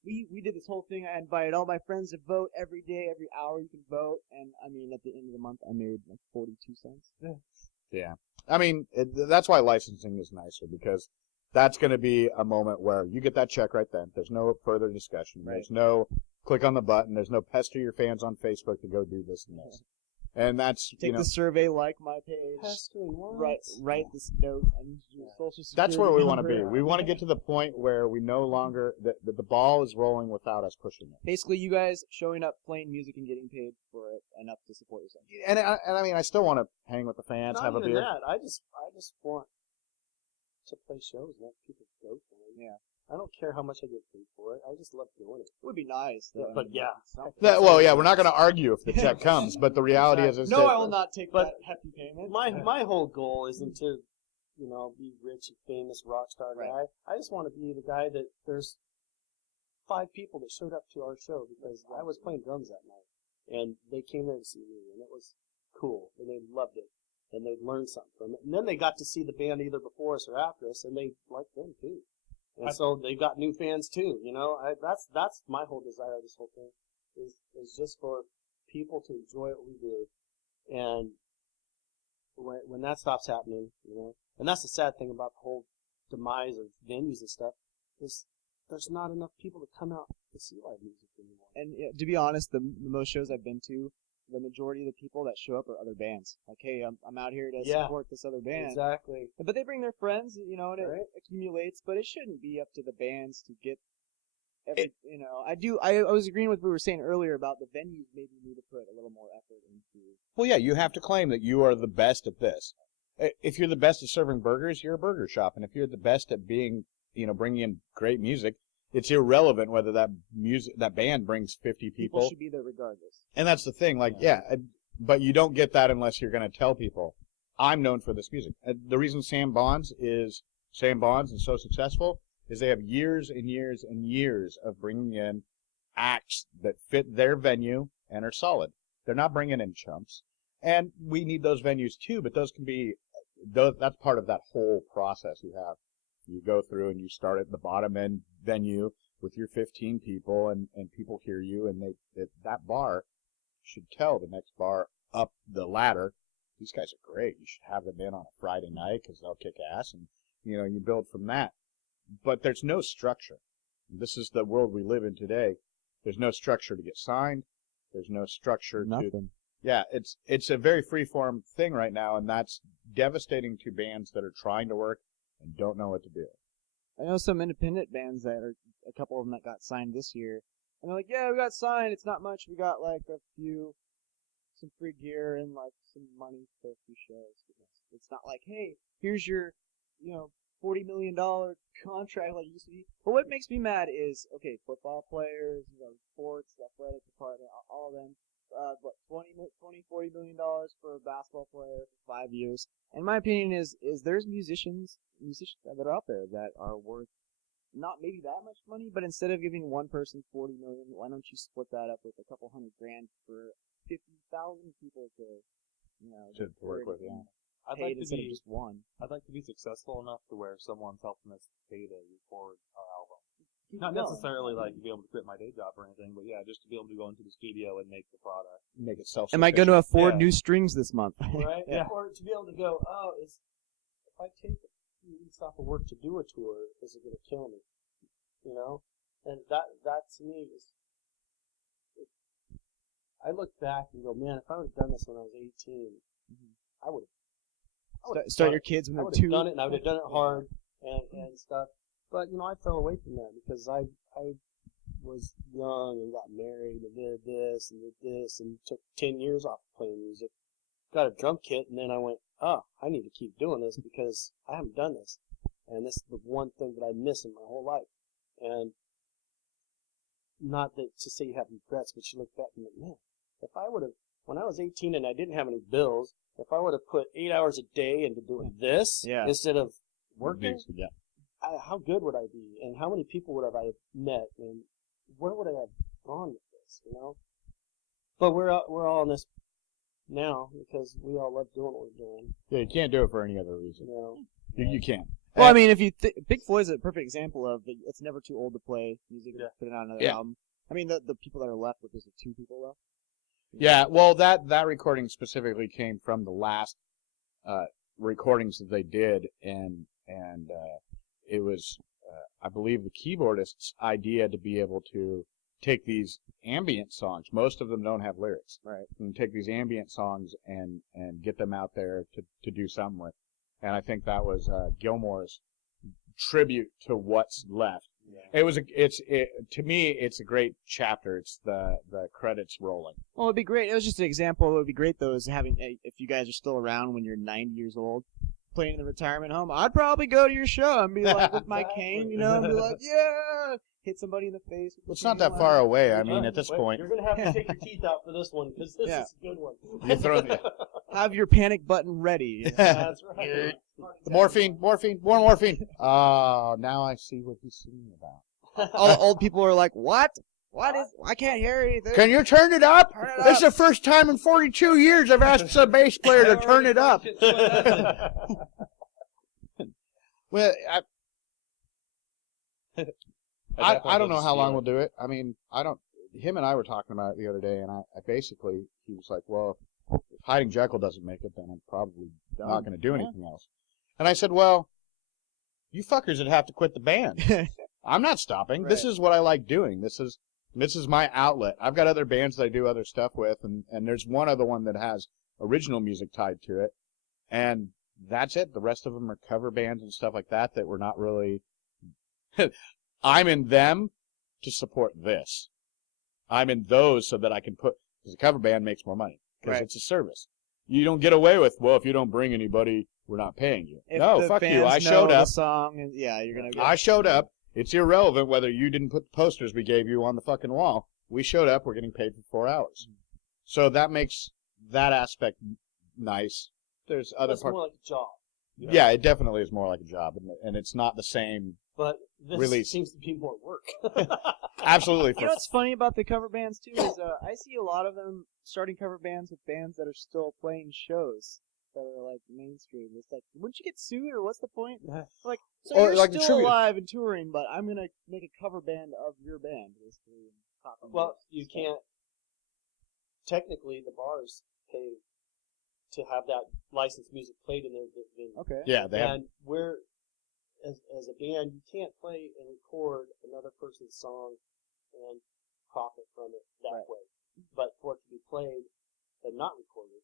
we did this whole thing. I invited all my friends to vote every day, every hour you can vote. And, I mean, at the end of the month, I made like 42 cents. Yeah. I mean, that's why licensing is nicer, because that's going to be a moment where you get that check right then. There's no further discussion. Right. There's no click on the button. There's no pester your fans on Facebook to go do this and this. And that's, Take the survey, like my page, write this note, and your social security that's where we want to number. be. We want to get to the point where we no longer, that the ball is rolling without us pushing it. Basically, you guys showing up, playing music, and getting paid for it enough to support yourself. And I mean, I still want to hang with the fans, Not have a even beer. that. I just want to play shows and let people go for them. Yeah. I don't care how much I get paid for it. I just love doing it. It would be nice, though. But yeah. Well, yeah, we're not going to argue if the check comes, but the reality is No, that I will not take But that hefty payment. My whole goal isn't to, be rich and famous rock star guy. Right. I just want to be the guy that there's 5 people that showed up to our show because I was playing drums that night, and they came there to see me, and it was cool, and they loved it, and they learned something from it, and then they got to see the band either before us or after us, and they liked them too. And so they've got new fans too, that's my whole desire of this whole thing, is just for people to enjoy what we do. And when that stops happening, and that's the sad thing about the whole demise of venues and stuff, is there's not enough people to come out to see live music anymore. And to be honest, the most shows I've been to, the majority of the people that show up are other bands. Like, hey, I'm out here to support this other band. Exactly. But they bring their friends, and it Right. accumulates. But it shouldn't be up to the bands to get every. I was agreeing with what we were saying earlier about the venues. Maybe need to put a little more effort into. well, yeah, you have to claim that you are the best at this. If you're the best at serving burgers, you're a burger shop, and if you're the best at being, bringing in great music, it's irrelevant whether that band brings 50 People should be there regardless. And that's the thing, but you don't get that unless you're going to tell people, I'm known for this music. The reason Sam Bonds is so successful is they have years and years and years of bringing in acts that fit their venue and are solid. They're not bringing in chumps. And we need those venues too, but that's part of that whole process you have. You go through and you start at the bottom end venue with your 15 people, and people hear you, and that bar should tell the next bar up the ladder, these guys are great. You should have them in on a Friday night because they'll kick ass, and you build from that. But there's no structure. This is the world we live in today. There's no structure to get signed. There's no structure Nothing. Yeah, it's a very free-form thing right now, and that's devastating to bands that are trying to work and don't know what to do. I know some independent bands that are a couple of them that got signed this year, and they're like, "Yeah, we got signed. It's not much. We got like some free gear and like some money for a few shows. It's not like, hey, here's your, $40 million contract like it used to be. But what makes me mad is, okay, football players, sports, athletic department, all of them, what, $40 million for a basketball player for 5 years. And my opinion is there's musicians that are out there that are worth not maybe that much money, but instead of giving one person $40 million, why don't you split that up with a couple $100,000 for 50,000 people to work with? Yeah. I'd paid like to instead be of just one. I'd like to be successful enough to where someone's helping us pay to record our album. Keep Not going. necessarily like to be able to quit my day job or anything, but yeah, just to be able to go into the studio and make the product. Make it self. Am I going to afford Yeah. new strings this month? Right? Yeah. Or to be able to go, if I take a few weeks off of work to do a tour, is it going to kill me? And that to me is. I look back and go, man, if I would have done this when I was 18, I would have. Start your kids when I they're would have 2. done it, and I would have done it hard and stuff. But I fell away from that because I was young and got married and did this and took 10 years off playing music. Got a drum kit, and then I went, I need to keep doing this because I haven't done this, and this is the one thing that I miss in my whole life. And not that to say you have regrets, but you look back and think, man, if I would have, when I was 18 and I didn't have any bills, if I would have put 8 hours a day into doing this instead of working, how good would I be? And how many people would I have met? And where would I have gone with this? But we're all in this now because we all love doing what we're doing. Yeah, you can't do it for any other reason. You can't. Well, I mean, if you Big Floyd's a perfect example of it's never too old to play music. Yeah. Put it on another Yeah. album. I mean, the people that are left with this are 2 people left. Yeah, well, that recording specifically came from the last recordings that they did, and it was, I believe, the keyboardist's idea to be able to take these ambient songs. Most of them don't have lyrics, Right. and take these ambient songs and get them out there to do something with. And I think that was Gilmore's tribute to what's left. Yeah. To me, it's a great chapter. It's the credits rolling. Well, it'd be great. It was just an example. It would be great, though, is having, if you guys are still around when you're 90 years old, playing in the retirement home, I'd probably go to your show and be like, with my cane, and be like, yeah, hit somebody in the face. It's not that far away. I mean, at this point, You're going to have to take your teeth out for this one because this is a good one. you throw Have your panic button ready. That's right. morphine, more morphine. Oh, now I see what he's singing about. All the old people are like, what? I can't hear anything. Can you turn it up? Turn it This is up. the first time in 42 years I've asked a bass player to turn it up. Well, I don't know how long we'll do it. I mean, him and I were talking about it the other day, and I basically, he was like, well, if Hiding Jekyll doesn't make it, then I'm probably not going to do anything else. And I said, well, you fuckers would have to quit the band. I'm not stopping. Right. This is what I like doing. This is my outlet. I've got other bands that I do other stuff with, and there's one other one that has original music tied to it, and that's it. The rest of them are cover bands and stuff like that we're not really... I'm in them to support this. I'm in those so that I can put... Because a cover band makes more money. Because it's a service. You don't get away with, well, if you don't bring anybody, we're not paying you. If no, the fuck fans you. I know showed the up. song, and you're gonna. I showed up. It's irrelevant whether you didn't put the posters we gave you on the fucking wall. We showed up. We're getting paid for 4 hours. So that makes that aspect nice. There's other It's parts. more like a job. Yeah, it definitely is more like a job, and it's not the same. But this Release. seems to be more work. Absolutely. You know what's funny about the cover bands too is I see a lot of them starting cover bands with bands that are still playing shows that are like mainstream. It's like, wouldn't you get sued or what's the point? Like, so Or you're like the still tribute. alive and touring, but I'm gonna make a cover band of your band, basically. And copy Well, your you stuff. can't. Technically, the bars pay to have that licensed music played in their venue. Okay. Yeah, they have. And we're, as a band, you can't play and record another person's song and profit from it that way. But for it to be played and not recorded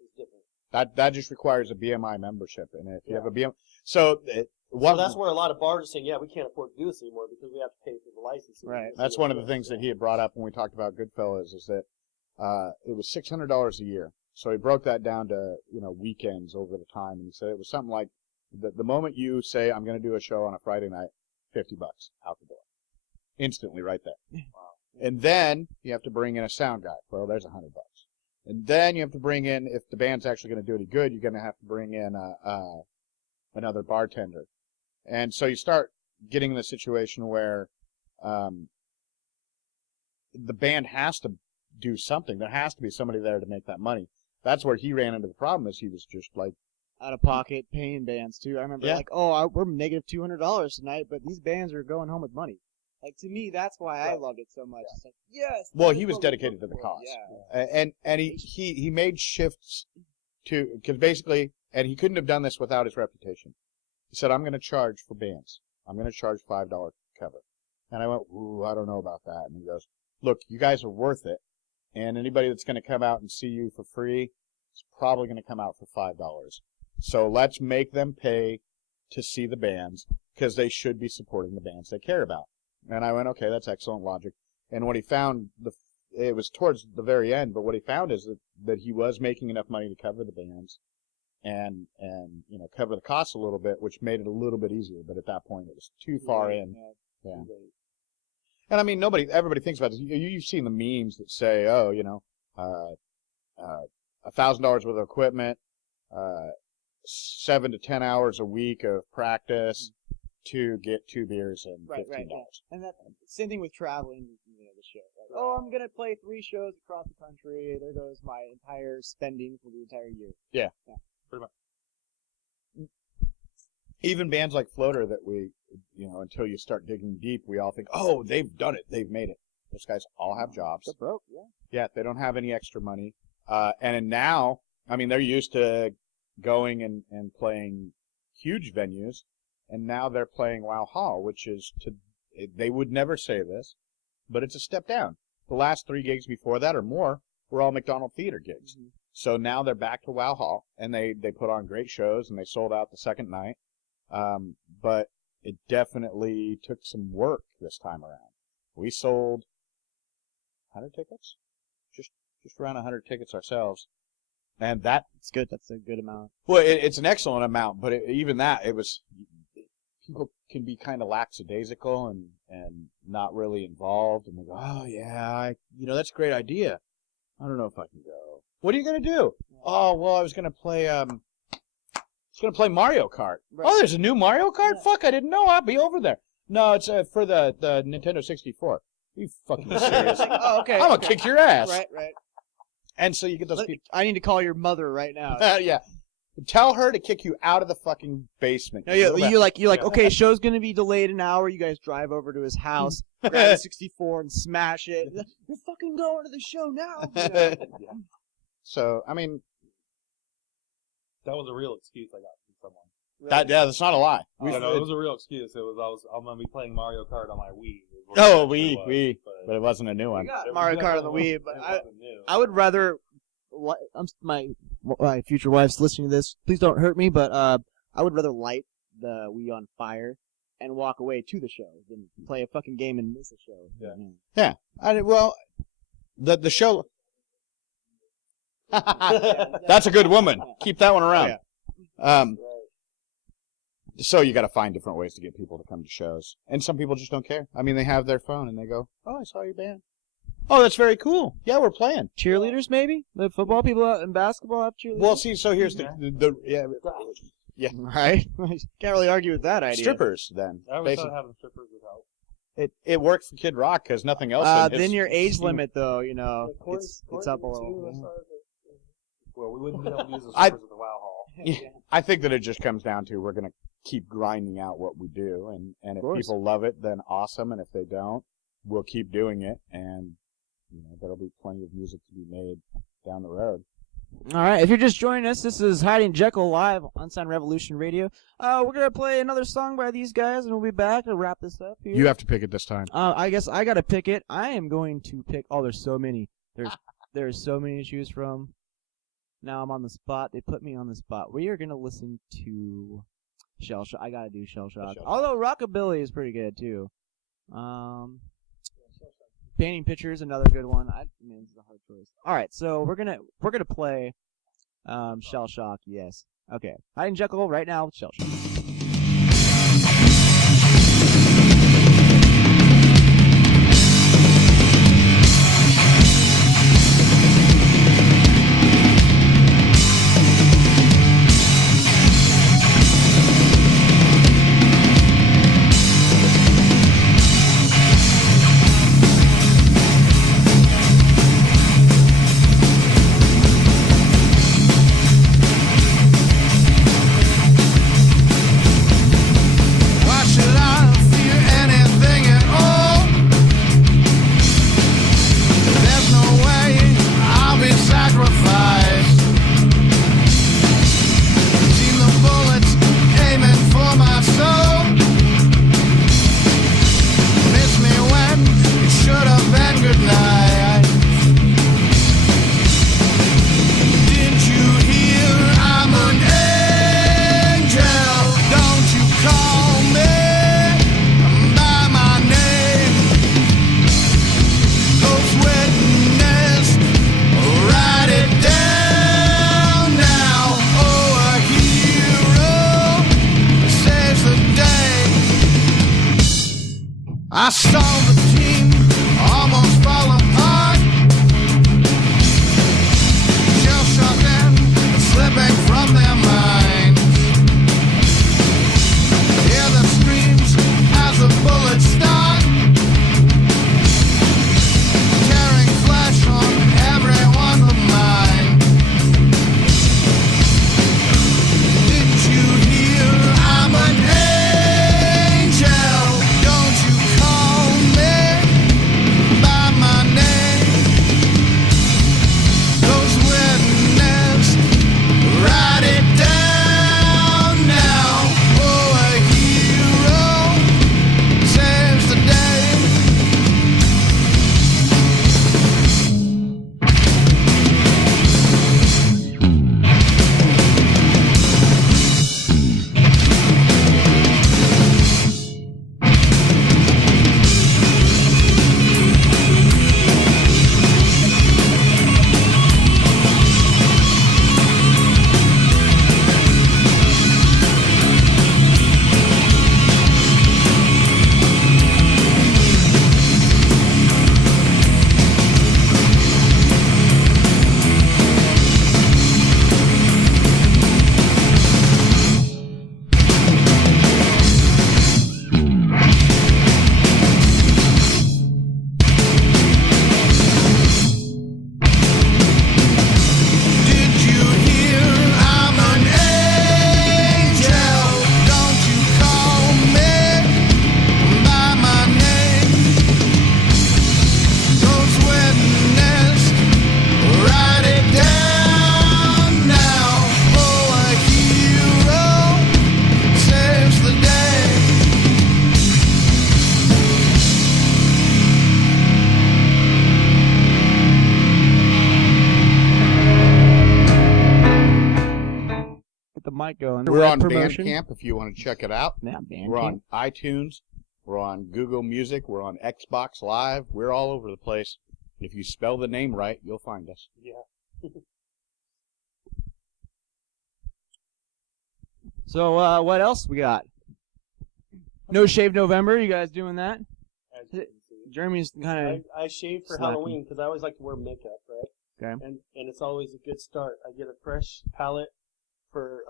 is different. That just requires a BMI membership, and if you have a BMI, So that's where a lot of bars are saying, yeah, we can't afford to do this anymore because we have to pay for the license. Right. That's one of the things that he had brought up when we talked about Goodfellas, is that it was $600 a year. So he broke that down to weekends over the time, and he said it was something like The moment you say, I'm going to do a show on a Friday night, $50 out the door. Instantly right there. Wow. And then you have to bring in a sound guy. Well, there's $100. And then you have to bring in, if the band's actually going to do any good, you're going to have to bring in another bartender. And so you start getting in the situation where the band has to do something. There has to be somebody there to make that money. That's where he ran into the problem, is he was just like, out of pocket paying bands too. I remember we're negative $200 tonight, but these bands are going home with money. Like, to me, that's why I loved it so much. It's like, yes. Well, he was dedicated to the cause. Yeah. And he made shifts to, because basically, and he couldn't have done this without his reputation. He said, I'm going to charge for bands. I'm going to charge $5 cover. And I went, ooh, I don't know about that. And he goes, look, you guys are worth it. And anybody that's going to come out and see you for free is probably going to come out for $5. So let's make them pay to see the bands, because they should be supporting the bands they care about. And I went, okay, that's excellent logic. And what he found, it was towards the very end, but what he found is that he was making enough money to cover the bands and cover the costs a little bit, which made it a little bit easier. But at that point, it was too far in. Yeah. And I mean, everybody thinks about this. You've seen the memes that say, oh, $1,000 worth of equipment, 7 to 10 hours a week of practice to get 2 beers and $15. Right. And that same thing with traveling, the show. Like, oh, I'm gonna play 3 shows across the country. There goes my entire spending for the entire year. Yeah. Pretty much. Even bands like Floater that we, until you start digging deep, we all think, oh, they've done it, they've made it. Those guys all have jobs. They're broke, Yeah, they don't have any extra money. And now, I mean, they're used to going and playing huge venues, and now they're playing Wow Hall, which is, they would never say this, but it's a step down. The last 3 gigs before that or more were all McDonald Theater gigs. Mm-hmm. So now they're back to Wow Hall, and they put on great shows, and they sold out the second night. But it definitely took some work this time around. We sold 100 tickets? Just around 100 tickets ourselves. And it's good. That's a good amount. Well, it's an excellent amount, but even that, it was, people can be kind of lackadaisical and not really involved, and they go, oh yeah, that's a great idea. I don't know if I can go. What are you gonna do? Oh, well, I was gonna play Mario Kart. Right. Oh, there's a new Mario Kart? Yeah. Fuck, I didn't know. I'll be over there. No, it's for the Nintendo 64. Are you fucking serious? Oh, okay. I'm gonna kick your ass. Right. And so you get those people. I need to call your mother right now. Yeah. Tell her to kick you out of the fucking basement. No, you're like, okay, show's gonna be delayed an hour. You guys drive over to his house, grab the 64 and smash it. You're fucking going to the show now. Yeah. So, I mean, that was a real excuse I got from someone. That's not a lie. It was a real excuse. I'm gonna be playing Mario Kart on my Wii. Oh, but it wasn't a new one. We got Mario Kart on the Wii, but I would rather. My future wife's listening to this. Please don't hurt me, but I would rather light the Wii on fire and walk away to the show than play a fucking game and miss a show. Yeah. The show. That's a good woman. Keep that one around. Yeah. So you got to find different ways to get people to come to shows, and some people just don't care. I mean, they have their phone and they go, "Oh, I saw your band. Oh, that's very cool. Yeah, we're playing." Cheerleaders, maybe the football people and basketball have cheerleaders. Well, see, so here's yeah, right. Can't really argue with that idea. Strippers, then. I always thought having strippers would help. It worked for Kid Rock because nothing else. Then your age limit, though, it's up a little. Well, we wouldn't be able to use the strippers at the Wow Hall. Yeah, I think that it just comes down to we're going to keep grinding out what we do, and if people love it, then awesome, and if they don't, we'll keep doing it, and there'll be plenty of music to be made down the road. All right, if you're just joining us, this is Hyding Jekyll live on Unsigned Revolution Radio. We're going to play another song by these guys, and we'll be back to wrap this up here. You have to pick it this time. I guess I got to pick it. I am going to pick... Oh, there's so many. There's so many to choose from. Now I'm on the spot. They put me on the spot. We are going to listen to Shell Shock. I got to do Shell Shock. Although Rockabilly is pretty good, too. Painting Pictures, another good one. This is a hard choice. All right, so we're gonna play Shell Shock. Yes. Okay. Hyding Jekyll right now with Shell Shock. Why should I fear anything at all? There's no way I'll be sacrificed. Seen the bullets aiming for my soul. Miss me when it should have been goodnight. Didn't you hear I'm an angel? Don't you call me by my name. Ghost witness, write it down now. Oh, a hero saves the day. I saw the team almost fall apart. Shell shock and slipping from their minds. Hear the screams as the bullets start, tearing flesh on every one of mine. Didn't you hear I'm an angel? Don't you call me by my name. Those witness, write it down now. Oh, a hero saves the day. Did you hear I'm an angel? Don't you call me by my name. Those witness, write it down now. Oh, a hero saves the day. Get the mic going. We're on promotion. Bandcamp if you want to check it out. Yeah, Bandcamp. We're on iTunes. We're on Google Music. We're on Xbox Live. We're all over the place. If you spell the name right, you'll find us. So, what else we got? No Shave November. You guys doing that? As you can see. Jeremy's kind of. I shave for Slacking. Halloween because I always like to wear makeup, right? Okay. And it's always a good start. I get a fresh palette for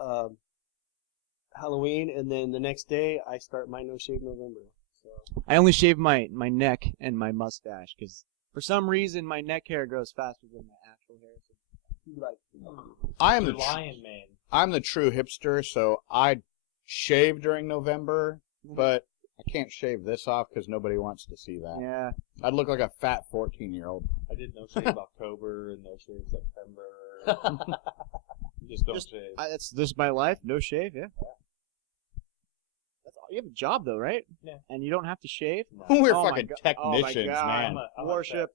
Halloween, and then the next day I start my No Shave November. So I only shave my neck and my mustache because for some reason my neck hair grows faster than my actual hair. So you like I am The the Lion Man. I'm the true hipster, so I shave during November, but I can't shave this off because nobody wants to see that. yeah. I'd look like a fat 14-year-old. I did no shave October and no shave September. You just don't shave. That's this is my life. No shave. Yeah. That's all. You have a job though, right? Yeah. And you don't have to shave. We're Oh my fucking God. Oh my technicians, God. man. I like Worship.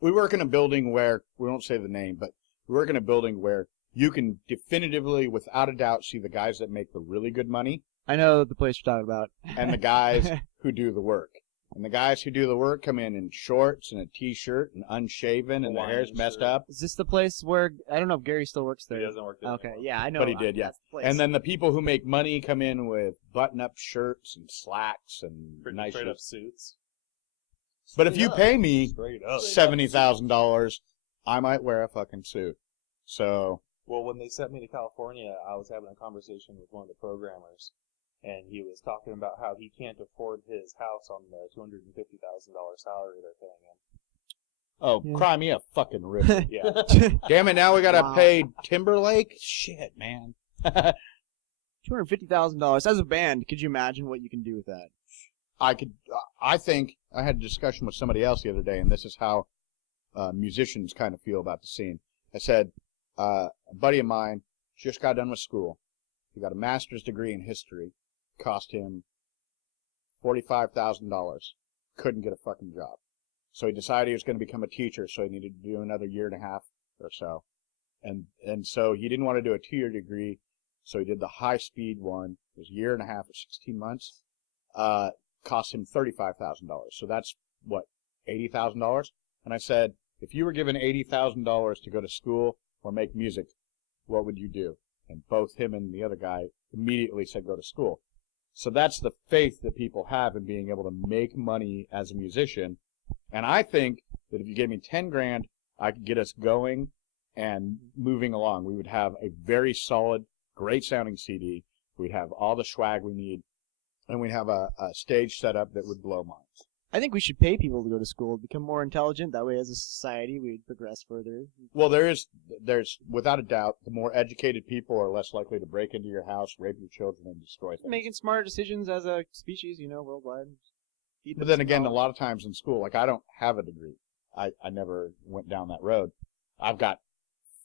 We work in a building where, we won't say the name, but we work in a building where you can definitively, without a doubt, see the guys that make the really good money I know the place you're talking about. and the guys who do the work. And the guys who do the work come in shorts and a t-shirt and unshaven and their hair's messed up. Is this the place where I don't know if Gary still works there? He doesn't work there. Okay, anymore. yeah, I know. But he did, yeah. that's the place. And then the people who make money come in with button-up shirts and slacks and Pretty nice straight up shirts. suits. But if you pay me Straight up. $70,000, I might wear a fucking suit. So Well, when they sent me to California, I was having a conversation with one of the programmers, and he was talking about how he can't afford his house on the $250,000 salary they're paying him. oh, Yeah. cry me a fucking river. Yeah. Damn it, now we gotta Wow. pay Timberlake? Shit, man. $250,000 as a band. Could you imagine what you can do with that? I think I had a discussion with somebody else the other day, and this is how musicians kind of feel about the scene. I said, a buddy of mine just got done with school. He got a master's degree in history. Cost him $45,000. Couldn't get a fucking job. So he decided he was going to become a teacher, so he needed to do another year and a half or so. And so he didn't want to do a 2-year degree, so he did the high-speed one. It was a year and a half or 16 months. Cost him $35,000. So that's, what, $80,000? And I said, if you were given $80,000 to go to school or make music, what would you do? And both him and the other guy immediately said go to school. So that's the faith that people have in being able to make money as a musician. And I think that if you gave me 10 grand, I could get us going and moving along. We would have a very solid, great sounding CD. We'd have all the swag we need. And we'd have a stage set up that would blow minds. I think we should pay people to go to school, become more intelligent. That way, as a society, we'd progress further. Well, there's without a doubt, the more educated people are less likely to break into your house, rape your children, and destroy things. Making smarter decisions as a species, worldwide. But then again, a lot of times in school, like I don't have a degree. I never went down that road. I've got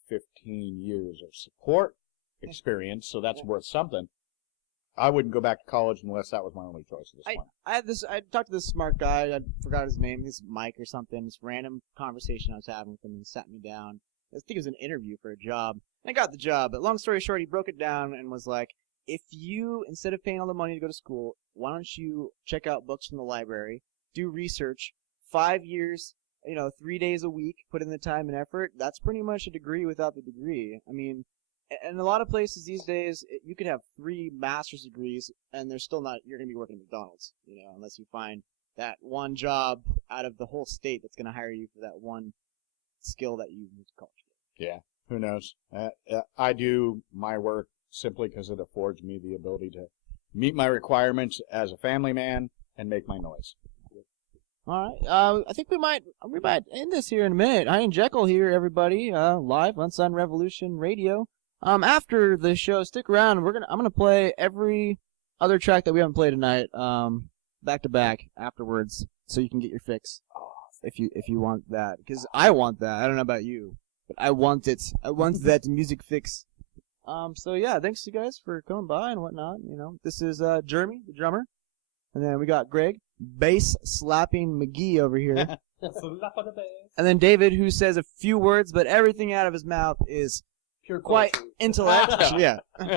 15 years of support experience, so that's worth something. I wouldn't go back to college unless that was my only choice at this point. I talked to this smart guy. I forgot his name. This Mike or something. This random conversation I was having with him, and he sat me down. I think it was an interview for a job. And I got the job. But long story short, he broke it down and was like, if you, instead of paying all the money to go to school, why don't you check out books from the library, do research, 5 years, 3 days a week, put in the time and effort. That's pretty much a degree without the degree. I mean, in a lot of places these days, you could have 3 master's degrees, and they're still not. You're gonna be working at McDonald's, unless you find that one job out of the whole state that's gonna hire you for that one skill that you went to college for. Yeah, who knows? I do my work simply because it affords me the ability to meet my requirements as a family man and make my noise. All right. I think we might end this here in a minute. Hyding Jekyll here, everybody, live on Sun Revolution Radio. After the show, stick around. I'm gonna play every other track that we haven't played tonight, back to back afterwards, so you can get your fix. If you want that, because I want that. I don't know about you, but I want it. I want that music fix. So yeah, thanks you guys for coming by and whatnot. This is Jeremy, the drummer, and then we got Greg, bass slapping McGee over here, and then David, who says a few words, but everything out of his mouth is Pure quite poetry. intellectual. Yeah. All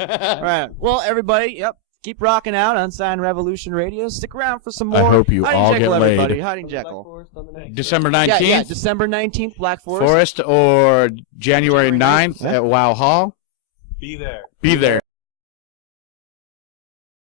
right. Well, everybody, keep rocking out on Sign Revolution Radio. Stick around for some more. I hope you Hyding all Jekyll, get laid. everybody. Hyding Jekyll. Black Forest on the next December 19th, Yeah, December 19th, Black Forest. Forest, or January January 9th 9th, at Wow Hall. Be there. Be there.